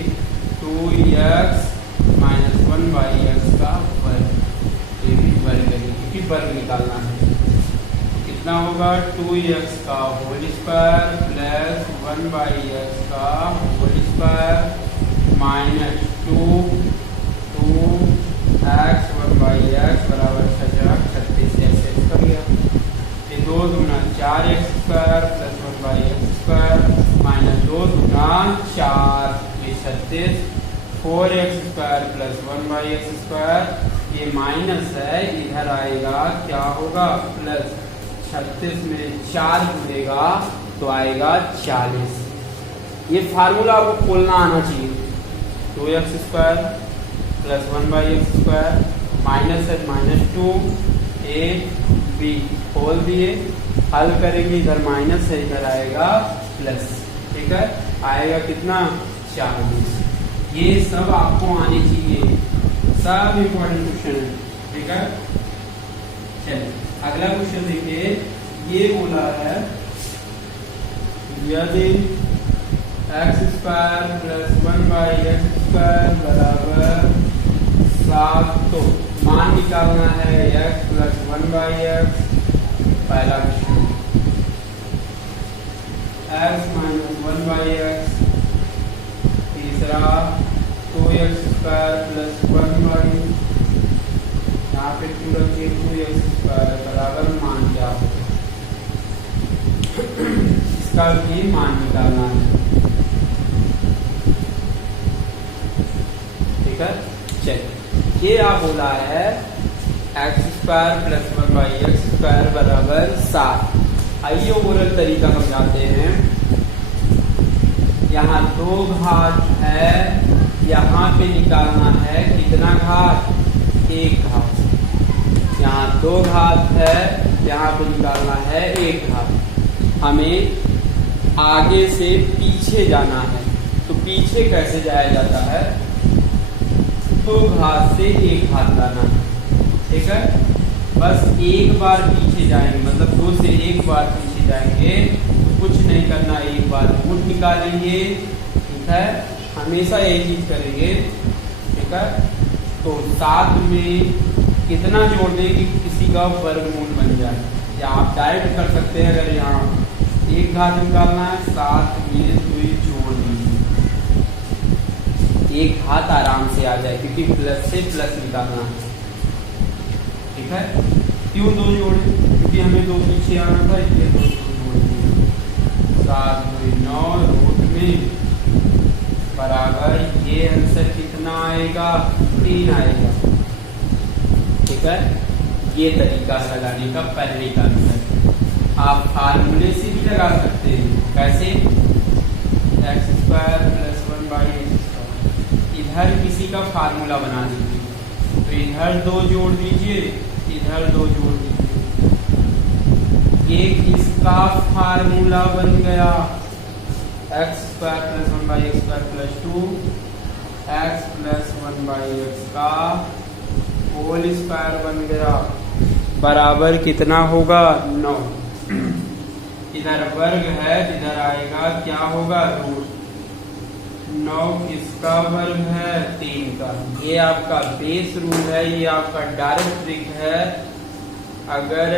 2x - 1/x का वर्ग, ये भी वर्ग करिए क्योंकि वर्ग निकालना है। कितना होगा, 2x का होल स्क्वायर + 1/x का होल स्क्वायर -2 2x 1/x बराबर 36, ऐसे कर गया। ये 2 दूना 4x² + 1/x² -2 दूना 4, ये 36, 4x² + 1/x², ये माइनस है, इधर आएगा क्या होगा, प्लस, 36 में 4 जुड़ेगा तो आएगा 40। ये फार्मूला आपको खोलना आना चाहिए, 2x² + 1/x² माइनस है -2 a b खोल दिए, हल करेंगे, इधर माइनस है, इधर आएगा प्लस। ठीक है, आएगा कितना, 40। ये सब आपको आने चाहिए, सब इम्पोर्टेंट क्वेश्चन है। ठीक है, चलिए अगला क्वेश्चन देखिए, ये बोला है, यदि x² + 1/x² बराबर 7, तो मान निकालना है x + 1/x। पहला क्वेश्चन, x - 1/x तीसरा 2x² प्लस 1y, यहाँ पे 2 रखिए 2x² बराबर मान क्या हो, इसका भी मान निकालना है। ठीक है, चलिए ये आप बोला है x² प्लस 1y x² बराबर 7। आइए ओरल तरीका समझाते हैं। यहाँ 2 घात है, यहाँ पे निकालना है कितना घात, 1 घात। यहाँ 2 घात है, यहाँ पे निकालना है 1 घात। हमें आगे से पीछे जाना है, तो पीछे कैसे जाया जाता है, 2 घात से 1 घात लाना है। ठीक है, बस एक बार पीछे जाएंगे, मतलब 2 से 1 बार पीछे जाएंगे, तो कुछ नहीं करना, एक बार रूट निकालेंगे। ठीक है, हमेशा एक चीज करेंगे। ठीक है, तो 7 में कितना जोड़ दें कि किसी का वर्गमूल बन जाए, या आप डायरेक्ट कर सकते हैं। अगर यहाँ 1 घात निकालना है, 7 में 2 जोड़ दीजिए, 1 घात आराम से आ जाए, क्योंकि प्लस से प्लस निकालना है। ठीक है, क्यों 2 जोड़े, क्योंकि हमें 2 पीछे आना था, इसलिए 2 जोड़ दिए। 7 2 9 रूट में बराबर ये आंसर कितना आएगा, 3 आएगा। ठीक है, ये तरीका है लगाने का, पहले का आंसर। आप फार्मूले से भी लगा सकते हैं। कैसे, x² प्लस 1/x²। इधर किसी का फार्मूला बना दीजिए, तो इधर 2 जोड़ दीजिए, इधर 2 जोड़ दीजिए, ये किसका फार्मूला बन गया, x² plus 1/x² plus 2 x plus 1/x का होल स्क्वायर बन गया, बराबर कितना होगा, 9। इधर वर्ग है, इधर आएगा क्या होगा, रूट। 9 किसका वर्ग है, 3 का। ये आपका बेस रूल है, ये आपका डायरेक्ट ट्रिक है। अगर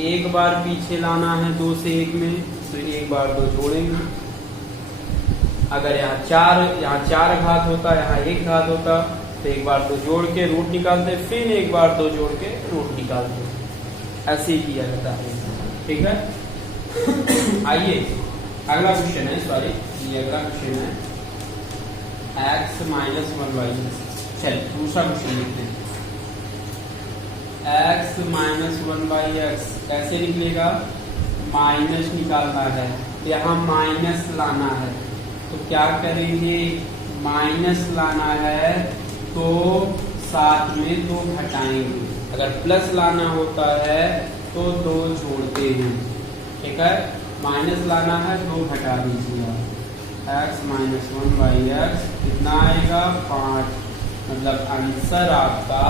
एक बार पीछे लाना है 2 से 1 में, तो एक बार 2 जोड़ेंगे। अगर यहाँ 4 घात होता, यहाँ 1 घात होता, तो एक बार 2 जोड़ के रूट निकालते, फिर एक बार 2 जोड़ के रूट निकालते। ऐसे ही किया जाता है। ठीक है, आइए अगला क्वेश्चन है, सॉरी ये अगला क्वेश्चन है x माइनस 1y। चलिए दूसरा क्वेश्चन लिखते हैं। x माइनस 1/x कैसे निकलेगा, माइनस निकालना है, यहाँ माइनस लाना है, तो क्या करेंगे, माइनस लाना है तो साथ में 2 घटाएंगे। अगर प्लस लाना होता है तो 2 जोड़ते हैं। ठीक है, माइनस लाना है 2 घटा दीजिए। x माइनस 1/x कितना आएगा, 5। मतलब आंसर आपका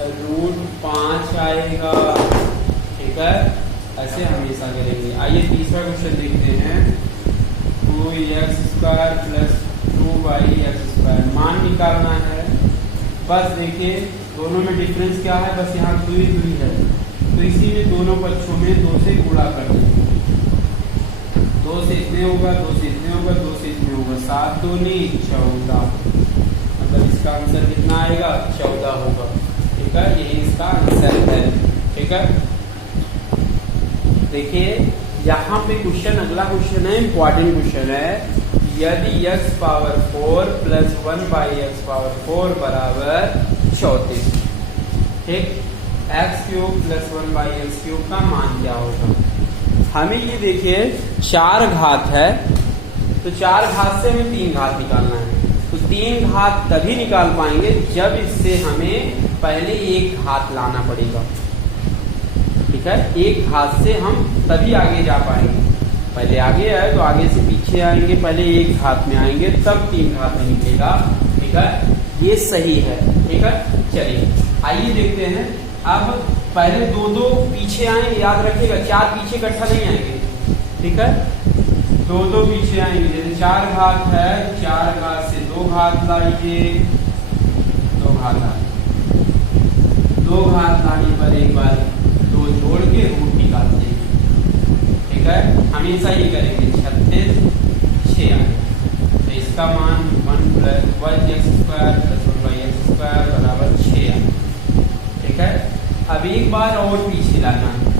√5 आएगा। ठीक है, ऐसे हमेशा करेंगे। आइए तीसरा क्वेश्चन देखते हैं। 2x² प्लस 2y(x²) मान निकालना है। बस देखिए दोनों में डिफरेंस क्या है, बस यहाँ 2 है, तो इसी में दोनों पक्षों में 2 से गुणा कर देंगे। 2 से इतने होगा, 2 से इतने होगा, 2 से इतने होगा, 7 2 14। मतलब इसका आंसर कितना आएगा, 14 होगा। ठीक है, यही इसका आंसर है। ठीक है, देखिए यहाँ पे क्वेश्चन, अगला क्वेश्चन है, इंपॉर्टेंट क्वेश्चन है। यदि x⁴ प्लस 1/x⁴ बराबर 34, ठीक, x³ प्लस 1/x³ का मान क्या होगा। हमें ये देखिए 4 घात है, तो 4 घात से हमें 3 घात निकालना है। तो 3 घात तभी निकाल पाएंगे जब इससे हमें पहले 1 घात लाना पड़ेगा। ठीक है, 1 घात से हम तभी आगे जा पाएंगे। पहले आगे आए तो आगे से पीछे आएंगे, पहले 1 घात में आएंगे, तब 3 घात में निकलेगा। ठीक है, ये सही है। ठीक है, चलिए आइए देखते हैं। अब पहले 2 पीछे आएंगे, याद रखिएगा 4 पीछे इकट्ठा नहीं आएंगे। ठीक है, 2 पीछे आएंगे। जैसे 4 घात है, 4 घात से 2 घात लाइए, 2 घात आए, 2 घात लाने पर एक बार 2 जोड़ के रूट निकालते हैं। ठीक है, हमेशा ये करेंगे। 36 6 आए, तो इसका इसका मान 1 + 1x² + 1y(x² = 6। ठीक है, अब एक बार और पीछे लाना है,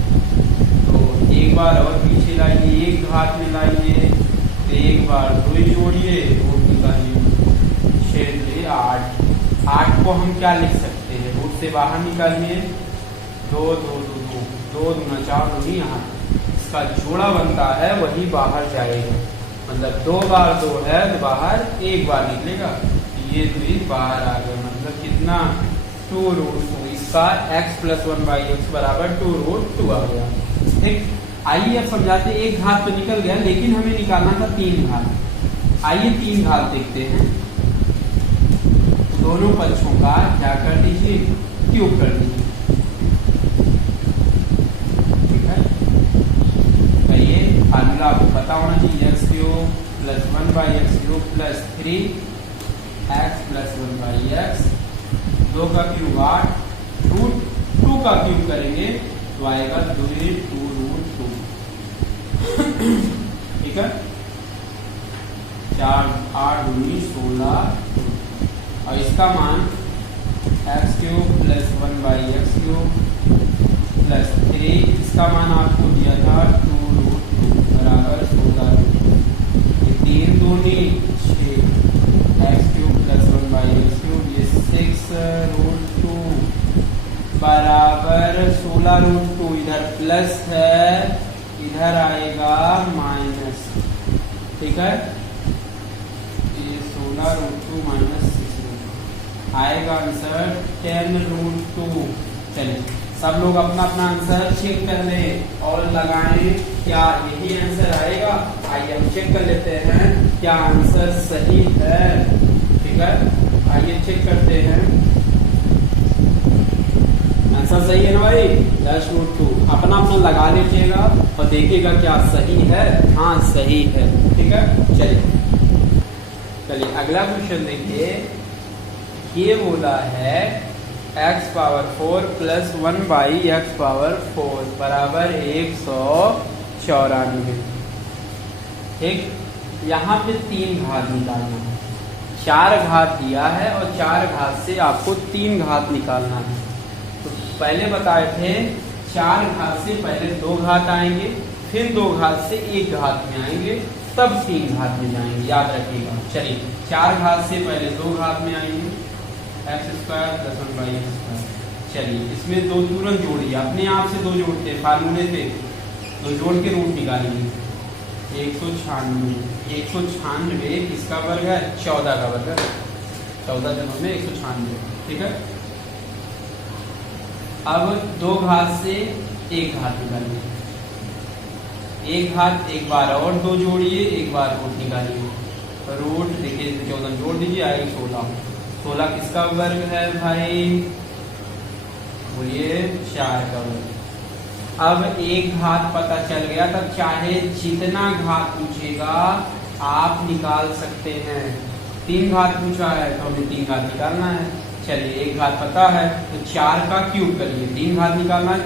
तो एक बार और पीछे लाइए, एक घात में लाइए, तो एक बार 2 जोड़िए, रूट निकालिए, 6 से 8। 8 को हम क्या लिख सकते हैं, रूट से बाहर निकालिए, 2 2 2 2 2 दूना 4 दूनी 8, इसका जोड़ा बनता है वही बाहर जाएगा, मतलब 2 बार 2 है तो बाहर एक बार निकलेगा, ये 2 बाहर आ गया, मतलब कितना 2√2, इसका x + 1/x = 2√2 आ गया। ठीक, आइए अब समझाते, एक घात तो निकल गया, लेकिन हमें निकालना था 3 घात। आइए 3 घात देखते हैं, दोनों पक्षों का क्या कर दीजिए, क्यूब कर दीजिए। ठीक है, कहिए फार्मूला आपको पता होना चाहिए, x³ + 1/x³ + 3x + 1/x, 2 का क्यूब 8, √2 का क्यूब करेंगे तो आएगा 2√2। ठीक है, 4 8 दूनी 16, और इसका मान x³ + 1/x³ + 3, इसका मान आपको दिया था 2√2 = 16। 3 दूनी 6, x³ + 1/x³, ये 6√2 = 16√2, इधर प्लस है, इधर आएगा माइनस। ठीक है, ये 16√2 - 6 आएगा आंसर 10√2। चलिए सब लोग अपना अपना आंसर चेक कर ले और लगाएं, क्या यही आंसर आएगा। आइए हम चेक कर लेते हैं क्या आंसर सही है। ठीक है, आइए चेक करते हैं, आंसर सही है ना भाई, 10√2। अपना अपना लगा लीजिएगा और देखिएगा क्या सही है। हाँ सही है। ठीक है, चलिए अगला क्वेश्चन देखिए, ये बोला है x⁴ + 1/x⁴ = 194। ठीक, यहाँ पे 3 घात निकालना है, 4 घात दिया है और 4 घात से आपको 3 घात निकालना है। तो पहले बताए थे 4 घात से पहले 2 घात आएंगे, फिर 2 घात से 1 घात में आएंगे, तब 3 घात में जाएंगे, याद रखिएगा। चलिए 4 घात से पहले 2 घात में आएंगे, x² + 1/x²। चलिए इसमें 2 तुरंत जोड़िए, अपने आप से 2 जोड़ते हैं, फार्मूले से 2 जोड़ के रूट निकालेंगे। 196 किसका वर्ग है, 14 का वर्ग है, 14 जन्म में 196। ठीक है, अब 2 घात से 1 घात निकालिए, 1 घात एक बार और 2 जोड़िए, एक बार रूट निकालिए, रूट देखिए 14 जोड़ दीजिए, आएगा 16। 16 किसका वर्ग है भाई, बोलिए 4 का वर्ग। अब 1 घात पता चल गया, तब चाहे जितना घात पूछेगा आप निकाल सकते हैं। 3 घात पूछा है तो हमें 3 घात निकालना है। चलिए 1 घात पता है तो 4 का क्यूब करिए, 3 घात निकालना है,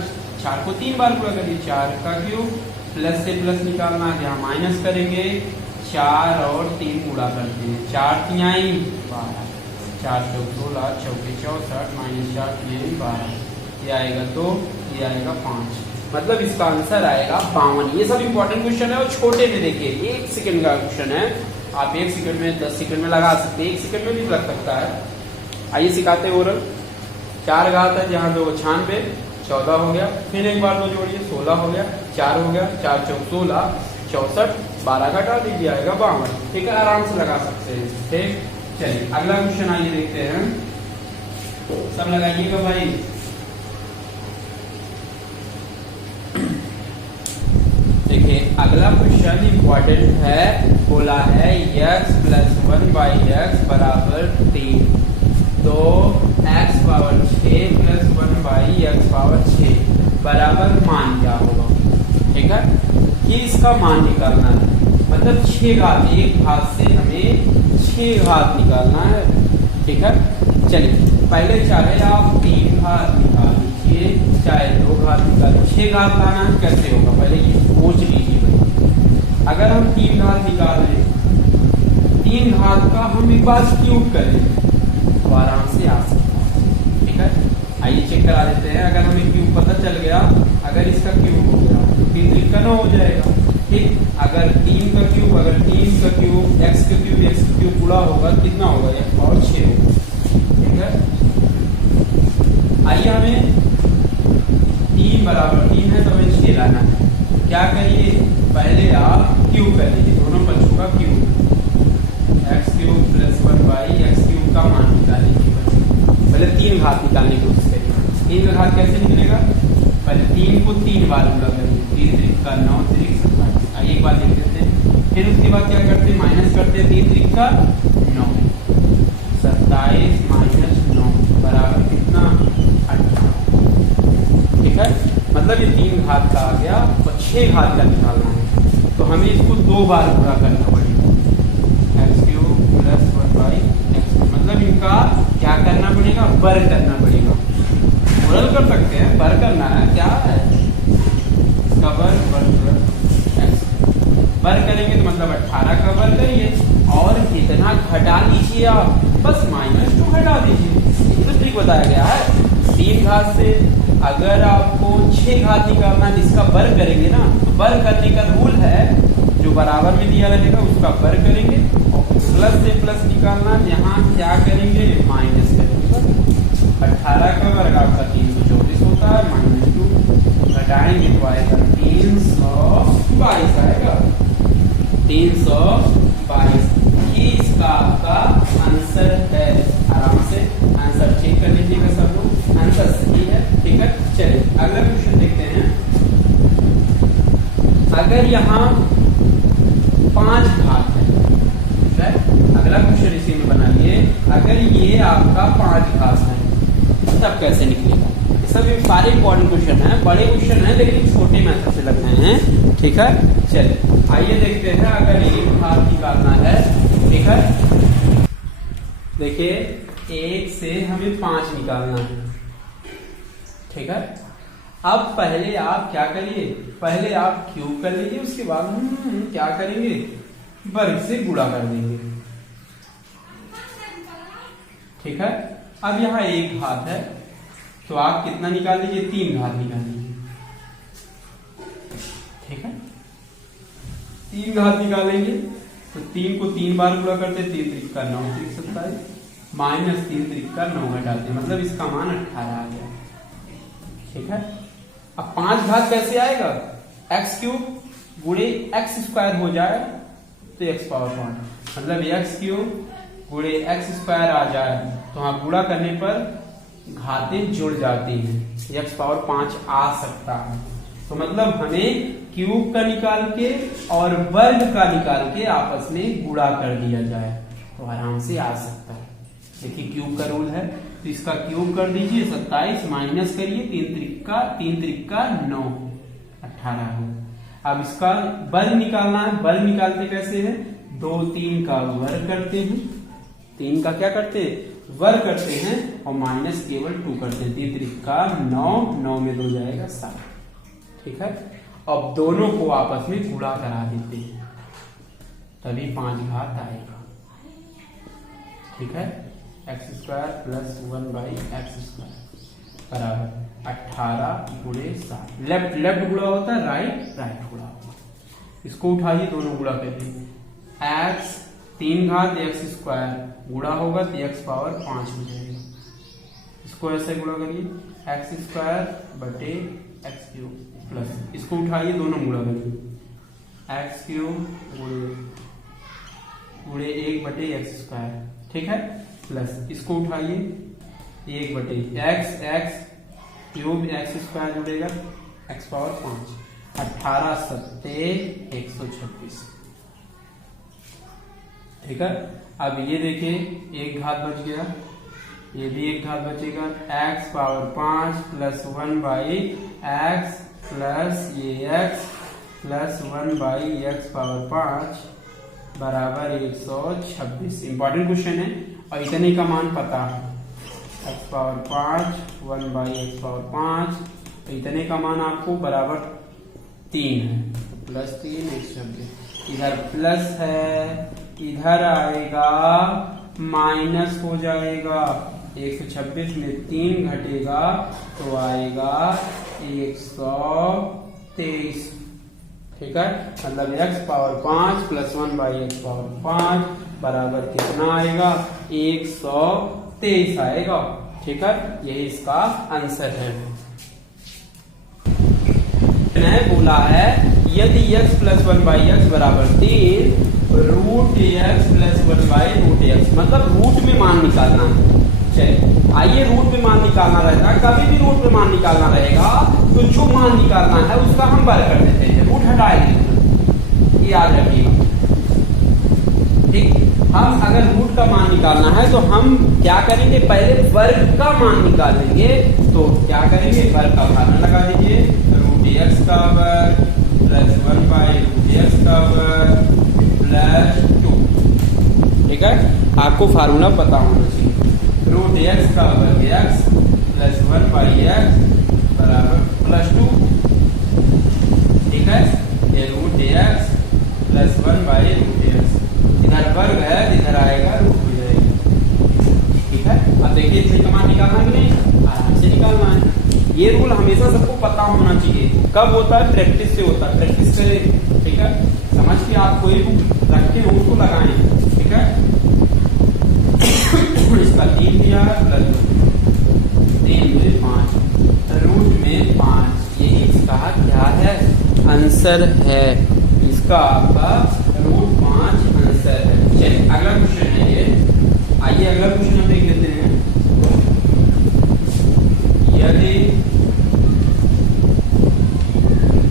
4 को 3 बार पूरा करिए, 4 का क्यूब, प्लस से प्लस निकालना है, यहाँ माइनस करेंगे, 4 और 3 गुणा करते हैं, 4 तिहाई 12, 4 चौक 16, चौके 64, -4 तिहाई 12, ये आएगा 2, ये आएगा 5, मतलब इसका आंसर आएगा 52। ये सब इंपॉर्टेंट क्वेश्चन है और छोटे में देखिए 1 सेकंड का क्वेश्चन है, आप 1 सेकंड में 10 सेकंड में लगा सकते हैं, 1 सेकंड में भी लग सकता है। आइए सिखाते हैं ओरल। 4 घात है, जहाँ 2 96, 14 हो गया, फिर एक बार 2 जोड़िए, 16 हो गया, 4 हो गया, 4 चौक 16, 64, 12 का डाल दीजिए, आएगा 52। ठीक है, आराम से लगा सकते हैं। ठीक, चलिए अगला क्वेश्चन आइए देखते हैं, सब लगाइएगा भाई। देखिए अगला क्वेश्चन इंपॉर्टेंट है, बोला है x + 1/x = 3, तो x⁴ + 1/x⁴ बराबर मान क्या होगा। ठीक है, ये इसका मान निकालना है, मतलब 6 घात, 1 घात से हमें 6 घात निकालना है। ठीक है, चलिए पहले चाहे आप 3 घात निकाल लीजिए, चाहे 2 घात निकालिए, 6 घात लाना है कैसे होगा, पहले ये सोच लीजिए भाई। अगर हम 3 घात निकाल लें तीन घात का हम एक बार क्यूब करें तो आराम से आ सकता है। ठीक है, आइए चेक करा देते हैं। अगर हमें क्यूब पता चल गया, अगर इसका क्यूब हो गया तो 3 3 का 9 हो जाएगा। ठीक, अगर 3 का क्यूब x का क्यूब गुणा होगा कितना होगा, x और 6 होगा। ठीक है, आइए हमें 3 बराबर 3 है तो हमें 6 लाना है। क्या करिए, पहले आप क्यूब कर लीजिए दोनों पक्षों का cube, x cube plus 1/x cube का मान निकालने की पहले 3 घात निकालने की कोशिश करिए। 3 का घात कैसे निकलेगा, पहले 3 को 3 बार गुणा करिए, 3 3 का 9 3 27। आइए एक बार देख लेते हैं। फिर उसके बाद क्या करते हैं, माइनस करते हैं, 3 3 का 9, 27 माइनस 9 बराबर कितना, 18। ठीक है, मतलब ये 3 घात का आ गया और 6 घात का निकालना है तो हमें इसको 2 बार पूरा करना पड़ेगा, x क्यूब प्लस 1/x। मतलब इनका क्या करना पड़ेगा, वर्ग करना पड़ेगा। गुणन कर सकते हैं, वर्ग करना है, क्या है इसका वर्ग प्लस x। वर्ग करेंगे तो मतलब 18 का वर्ग करिए और कितना घटा दीजिए आप, बस -2 घटा दीजिए। तो ठीक बताया गया है। 3 घात से अगर आपको 6 घात निकालना है, इसका वर्ग करेंगे ना, तो वर्ग करने का रूल है जो बराबर में दिया रहेगा उसका वर्ग करेंगे और प्लस से प्लस निकालना, यहाँ क्या करेंगे, माइनस करेंगे। 18 का वर्ग आपका 324 होता है, -2 घटाएंगे तो आएगा 322 आएगा, 322। ये इसका आपका आंसर है। आराम से आंसर चेक कर लीजिएगा सब लोग, आंसर सही है। ठीक है, चलिए अगला क्वेश्चन देखते हैं। अगर यहाँ 5 घात है, ठीक है, अगला क्वेश्चन इसी में बनाइए। अगर ये आपका 5 घात है तब कैसे निकलेगा। ये सब सारे इंपॉर्टेंट क्वेश्चन है, बड़े क्वेश्चन है लेकिन छोटे मेथड से लग रहे हैं। ठीक है, चलिए आइए देखते हैं। अगर 1 घात निकालना है, ठीक है, देखिए 1 से हमें 5 निकालना है। ठीक है, अब पहले आप क्या करिए, पहले आप क्यूब कर लीजिए, उसके बाद क्या करेंगे, वर्ग से गुणा कर देंगे। ठीक है, अब यहाँ 1 घात है तो आप कितना निकाल लीजिए, 3 घात निकाल लीजिए। ठीक है, 3 घात निकालेंगे तो 3 को 3 बार गुणा करते, 3 3 का 9 3 27 माइनस 3 3 का 9 घटाते, मतलब इसका मान 18 आ गया। ठीक है, अब 5 घात कैसे आएगा, x क्यूब गुणे x स्क्वायर हो जाए तो x पावर 5, मतलब x क्यूब गुणे x स्क्वायर आ जाए तो हाँ गुणा करने पर घातें जुड़ जाती हैं, x पावर 5 आ सकता है। तो मतलब हमें क्यूब का निकाल के और वर्ग का निकाल के आपस में गुणा कर दिया जाए तो आराम से आ सकता है। देखिए क्यूब का रूल है तो इसका क्यूब कर दीजिए, 27 माइनस करिए, 3 3 का 9 18 हो। अब इसका वर्ग निकालना है, वर्ग निकालते कैसे है, 2 3 का वर्ग करते हैं, 3 का क्या करते हैं, वर्ग करते हैं और माइनस केवल 2 करते हैं, 3 3 का 9 9 में 2 जाएगा 7। ठीक है, अब दोनों को आपस में गुणा करा देते हैं तभी 5 घात आएगा। ठीक है, x square plus 1/x square बराबर 18 गुणे 7। लेफ्ट लेफ्ट गुणा होता है, राइट राइट गुणा होता है। इसको उठाइए, दोनों गुणा करिए, x 3 घात x स्क्वायर गुणा होगा तो x पावर 5 हो जाएगा। इसको ऐसे गुणा करिए, x स्क्वायर बटे x क्यूब प्लस, इसको उठाइए, दोनों गुणा करिए, x क्यूब गुणे 1 बटे x स्क्वायर। ठीक है, प्लस इसको उठाइए, 1 बटे x क्यूब x स्क्वायर जुड़ेगा x पावर 5, 18 सत्ते 126। ठीक है, अब ये देखिए 1 घात बच गया, ये भी 1 घात बचेगा, x power 5 plus 1/x plus ये x प्लस 1/x पावर 5 बराबर 126। इंपॉर्टेंट क्वेश्चन है और इतने का मान पता है, x पावर 5 1/x पावर 5, इतने का मान आपको बराबर 3 है, तो प्लस 3 126, इधर प्लस है इधर आएगा माइनस हो जाएगा, 126 में 3 घटेगा तो आएगा 123। ठीक है, मतलब x power 5 plus 1 by x power 5 बराबर कितना आएगा, 123 आएगा। ठीक है, यही इसका आंसर है। बोला है यदि x प्लस 1 बाई एक्स बराबर 3, root x plus 1 by root x, मतलब रूट में मान निकालना है। चलिए आइए, रूट में मान निकालना रहता है, कभी भी रूट में मान निकालना रहेगा तो जो मान निकालना है उसका हम वर्ग कर देते हैं, रूट हटाएंगे, ये याद रखिएगा। ठीक, हम अगर रूट का मान निकालना है तो हम क्या करेंगे, पहले वर्ग का मान निकालेंगे। तो क्या करेंगे, वर्ग का फार्मूला लगा दीजिए, रूट एक्स का वर्ग प्लस 1 बाई रूट एक्स का वर्ग प्लस 2। ठीक है, आपको फार्मूला पता होना चाहिए, रूट एक्स का वर्ग एक्स प्लस 1 बाई एक्स बराबर प्लस 2। ठीक है, ये root x plus 1 by root x, इधर वर्ग है, इधर आएगा रूट हो जाएगा। ठीक है, अब देखिए इसमें का मान निकालना है कि नहीं, आराम से निकालना है। ये रूल हमेशा सबको पता होना चाहिए, कब होता है, प्रैक्टिस से होता है, प्रैक्टिस करें। ठीक है, समझ के आप कोई रूल रखे हो उसको लगाएं। ठीक है, इसका 3 दिया है प्लस 3 में 5, रूट में 5, यही इसका क्या है, आंसर है। इसका आपका रूट 5 आंसर है। चलिए अगला क्वेश्चन है ये, आइए अगला क्वेश्चन हम देख लेते हैं। यदि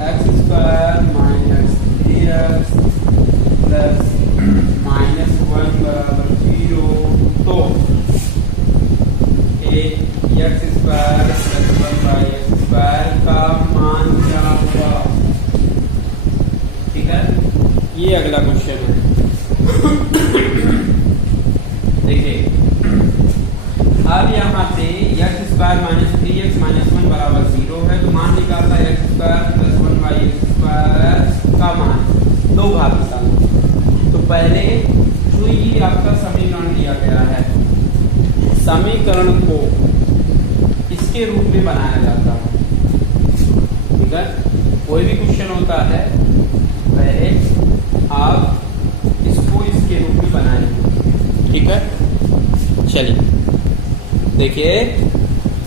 x square minus 3x plus -1 बराबर 0, तो x square plus 1 by x square का मान क्या होगा। ठीक है, ये अगला क्वेश्चन है। देखिए अब यहाँ पे x square minus 3x minus 1 बराबर 0 है, तो मान निकालना है x square plus 1 by x square का मान, दो भाग निकालना। तो पहले जो ये आपका समीकरण दिया गया है, समीकरण को इसके रूप में बनाया जाता है। ठीक है, कोई भी क्वेश्चन होता है पहले आप इसको इसके रूप में बनाएंगे। ठीक है, चलिए देखिए,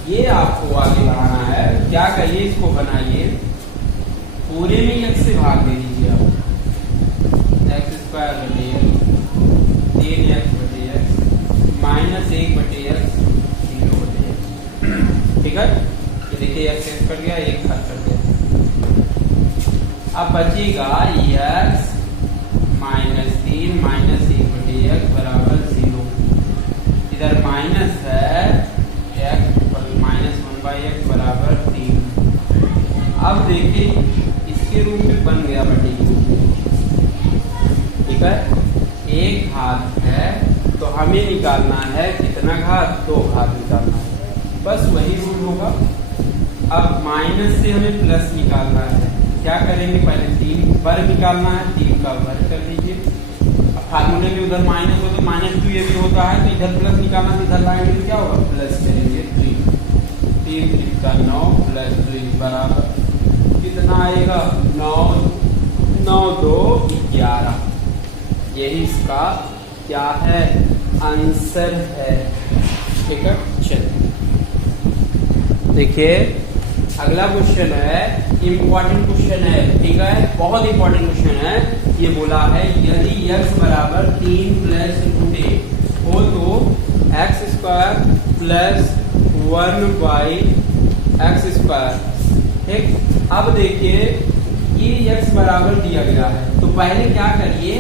ये आपको आगे बढ़ाना है। क्या करिए, इसको बनाइए, पूरे में x से भाग दे दीजिए आप, एक्स स्क्वायर बटे एक्स, 3x बटे एक्स माइनस 1 बटे एक्स 0 बटे एक्स। ठीक है, ये देखिए x कट गया, 1 कट गया। अब बचेगा x माइनस 3 माइनस 1 बटे एक्स बराबर 0, इधर माइनस है x माइनस 1 बाई एक्स बराबर 3। अब देखिए इसके रूप में बन गया बटे। ठीक है, एक घात है तो हमें निकालना है कितना घात, 2 घात निकालना है, बस वही रूल होगा। अब माइनस से हमें प्लस निकालना है, क्या करेंगे, पहले 3 वर्ग निकालना है, 3 का वर्ग कर लीजिए। अब फार्मूले में उधर माइनस हो तो -2 ये भी होता है, तो इधर प्लस निकालना, तो इधर लाएंगे तो क्या होगा, प्लस करेंगे 3 का 9 प्लस 3 बराबर कितना आएगा, 9 9 2 11। यही इसका क्या है, आंसर है। ठीक है, चलिए देखिए अगला क्वेश्चन है, इंपॉर्टेंट क्वेश्चन है। ठीक है, बहुत इंपॉर्टेंट क्वेश्चन है। ये बोला है यदि x बराबर 3 प्लस रूट a हो तो x square plus 1 by x square. ठीक, अब देखिए ये x बराबर दिया गया है, तो पहले क्या करिए,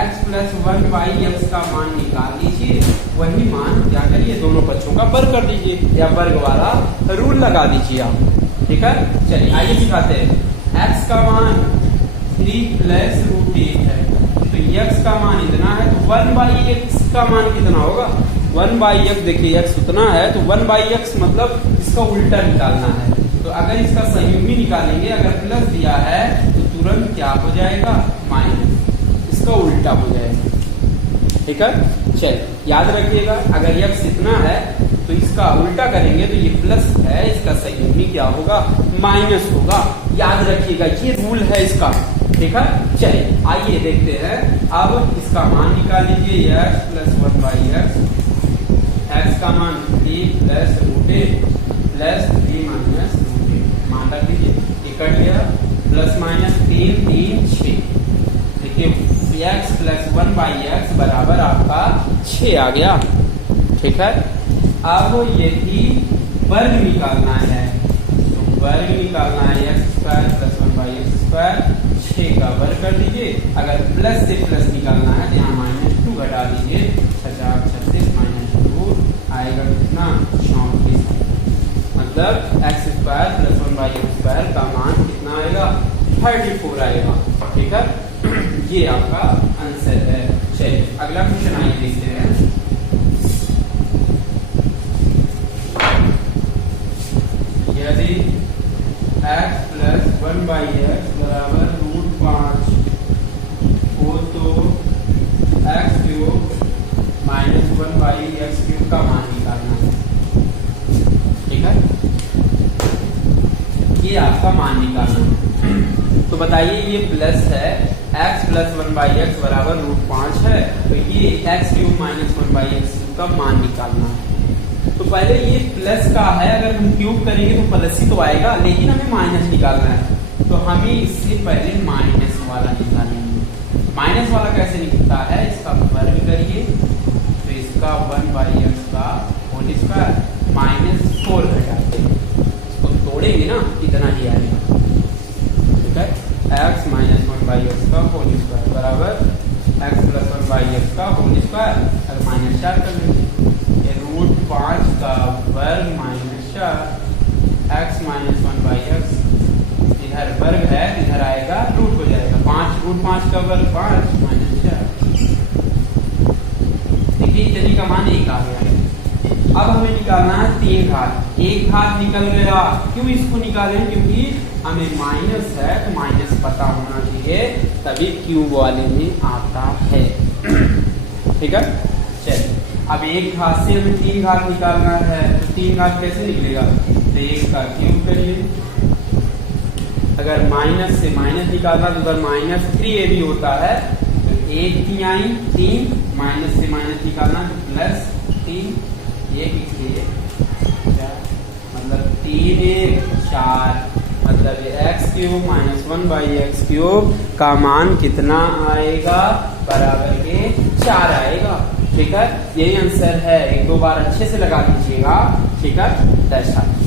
x प्लस 1 बाई एक्स का मान निकाल लीजिए, वही मान क्या करिए, दोनों पक्षों का वर्ग कर दीजिए, या वर्ग वाला रूल लगा दीजिए आप। ठीक है, चलिए आइए दिखाते हैं। x का मान 3 प्लस रूट 8 है, तो x का मान इतना है, तो 1 बाई एक्स का मान कितना होगा, 1 बाई एक्स। देखिए x उतना है तो 1 बाई एक्स मतलब इसका उल्टा निकालना है। तो अगर इसका संयुग्मी निकालेंगे, अगर प्लस दिया है तो तुरंत क्या हो जाएगा, माइनस, इसका उल्टा हो जाएगा। ठीक है। चलिए याद रखिएगा, अगर x इतना है तो इसका उल्टा करेंगे तो ये प्लस है, इसका संयुग्मी क्या होगा, माइनस होगा। याद रखिएगा, ये रूल है इसका, ठीक है। चलिए आइए देखते हैं, अब इसका मान निकाल लीजिए, x प्लस 1/x, x का मान 3 प्लस रूट ए प्लस 3 माइनस रूट ए, मान रख लीजिए, ये कट गया, प्लस माइनस 3 3 6, देखिए x प्लस 1/x बराबर आपका 6 आ गया, ठीक है। अब यदि वर्ग निकालना है तो वर्ग निकालना है, x square plus 1/x square, 6 का वर्ग कर दीजिए। अगर प्लस से प्लस निकालना है तो यहाँ -2 घटा दीजिए, 50 36 -2 आएगा कितना, 34। मतलब x square plus 1/x square का मान कितना आएगा, 34 आएगा, ठीक है। ये आपका आंसर है। चलिए अगला क्वेश्चन आइए देखते हैं। यदि x प्लस 1/x बराबर √5 हो तो x cube minus 1/x cube का मान निकालना है, ठीक है। ये आपका मान निकालना है। तो बताइए ये प्लस है, x प्लस 1/x बराबर √5 है, तो ये x क्यूब माइनस 1/x का मान निकालना है। तो पहले ये प्लस का है, अगर हम क्यूब करेंगे तो प्लस ही तो आएगा, लेकिन हमें माइनस निकालना है, तो हमें इससे पहले माइनस वाला निकालेंगे। माइनस वाला कैसे निकलता है, इसका वर्ग करिए तो इसका 1/x का होल स्क्वायर -4 घटाते हैं, इसको तोड़ेंगे ना, इतना ही आएगा, ठीक है। x माइनस 1/x का होल स्क्वायर बराबर x प्लस 1/x का होल स्क्वायर, अगर -4 कर लेंगे, √5 का वर्ग -4, x माइनस 1/x, इधर वर्ग है इधर आएगा रूट हो जाएगा, 5 √5 का वर्ग 5 -4, देखिए इतनी का मान 1 आ गया। अब हमें निकालना है 3 घात, 1 घात निकल गया। क्यों इसको निकालें, क्योंकि हमें माइनस है तो माइनस पता होना चाहिए, तभी क्यूब वाले में आता है, ठीक है। चलिए अब 1 घात से हमें 3 घात निकालना है, तो 3 घात कैसे निकलेगा, तो 1 का क्यूब करिए। अगर माइनस से माइनस निकालना तो उधर -3ab होता है, तो 1 3 आई 3, माइनस से माइनस निकालना तो +3, ये किसलिए 4, मतलब 3 1 4, मतलब x cube minus 1/x cube का मान कितना आएगा, बराबर के 4 आएगा, ठीक है। यही आंसर है, 1-2 बार अच्छे से लगा लीजिएगा, ठीक है। That's all.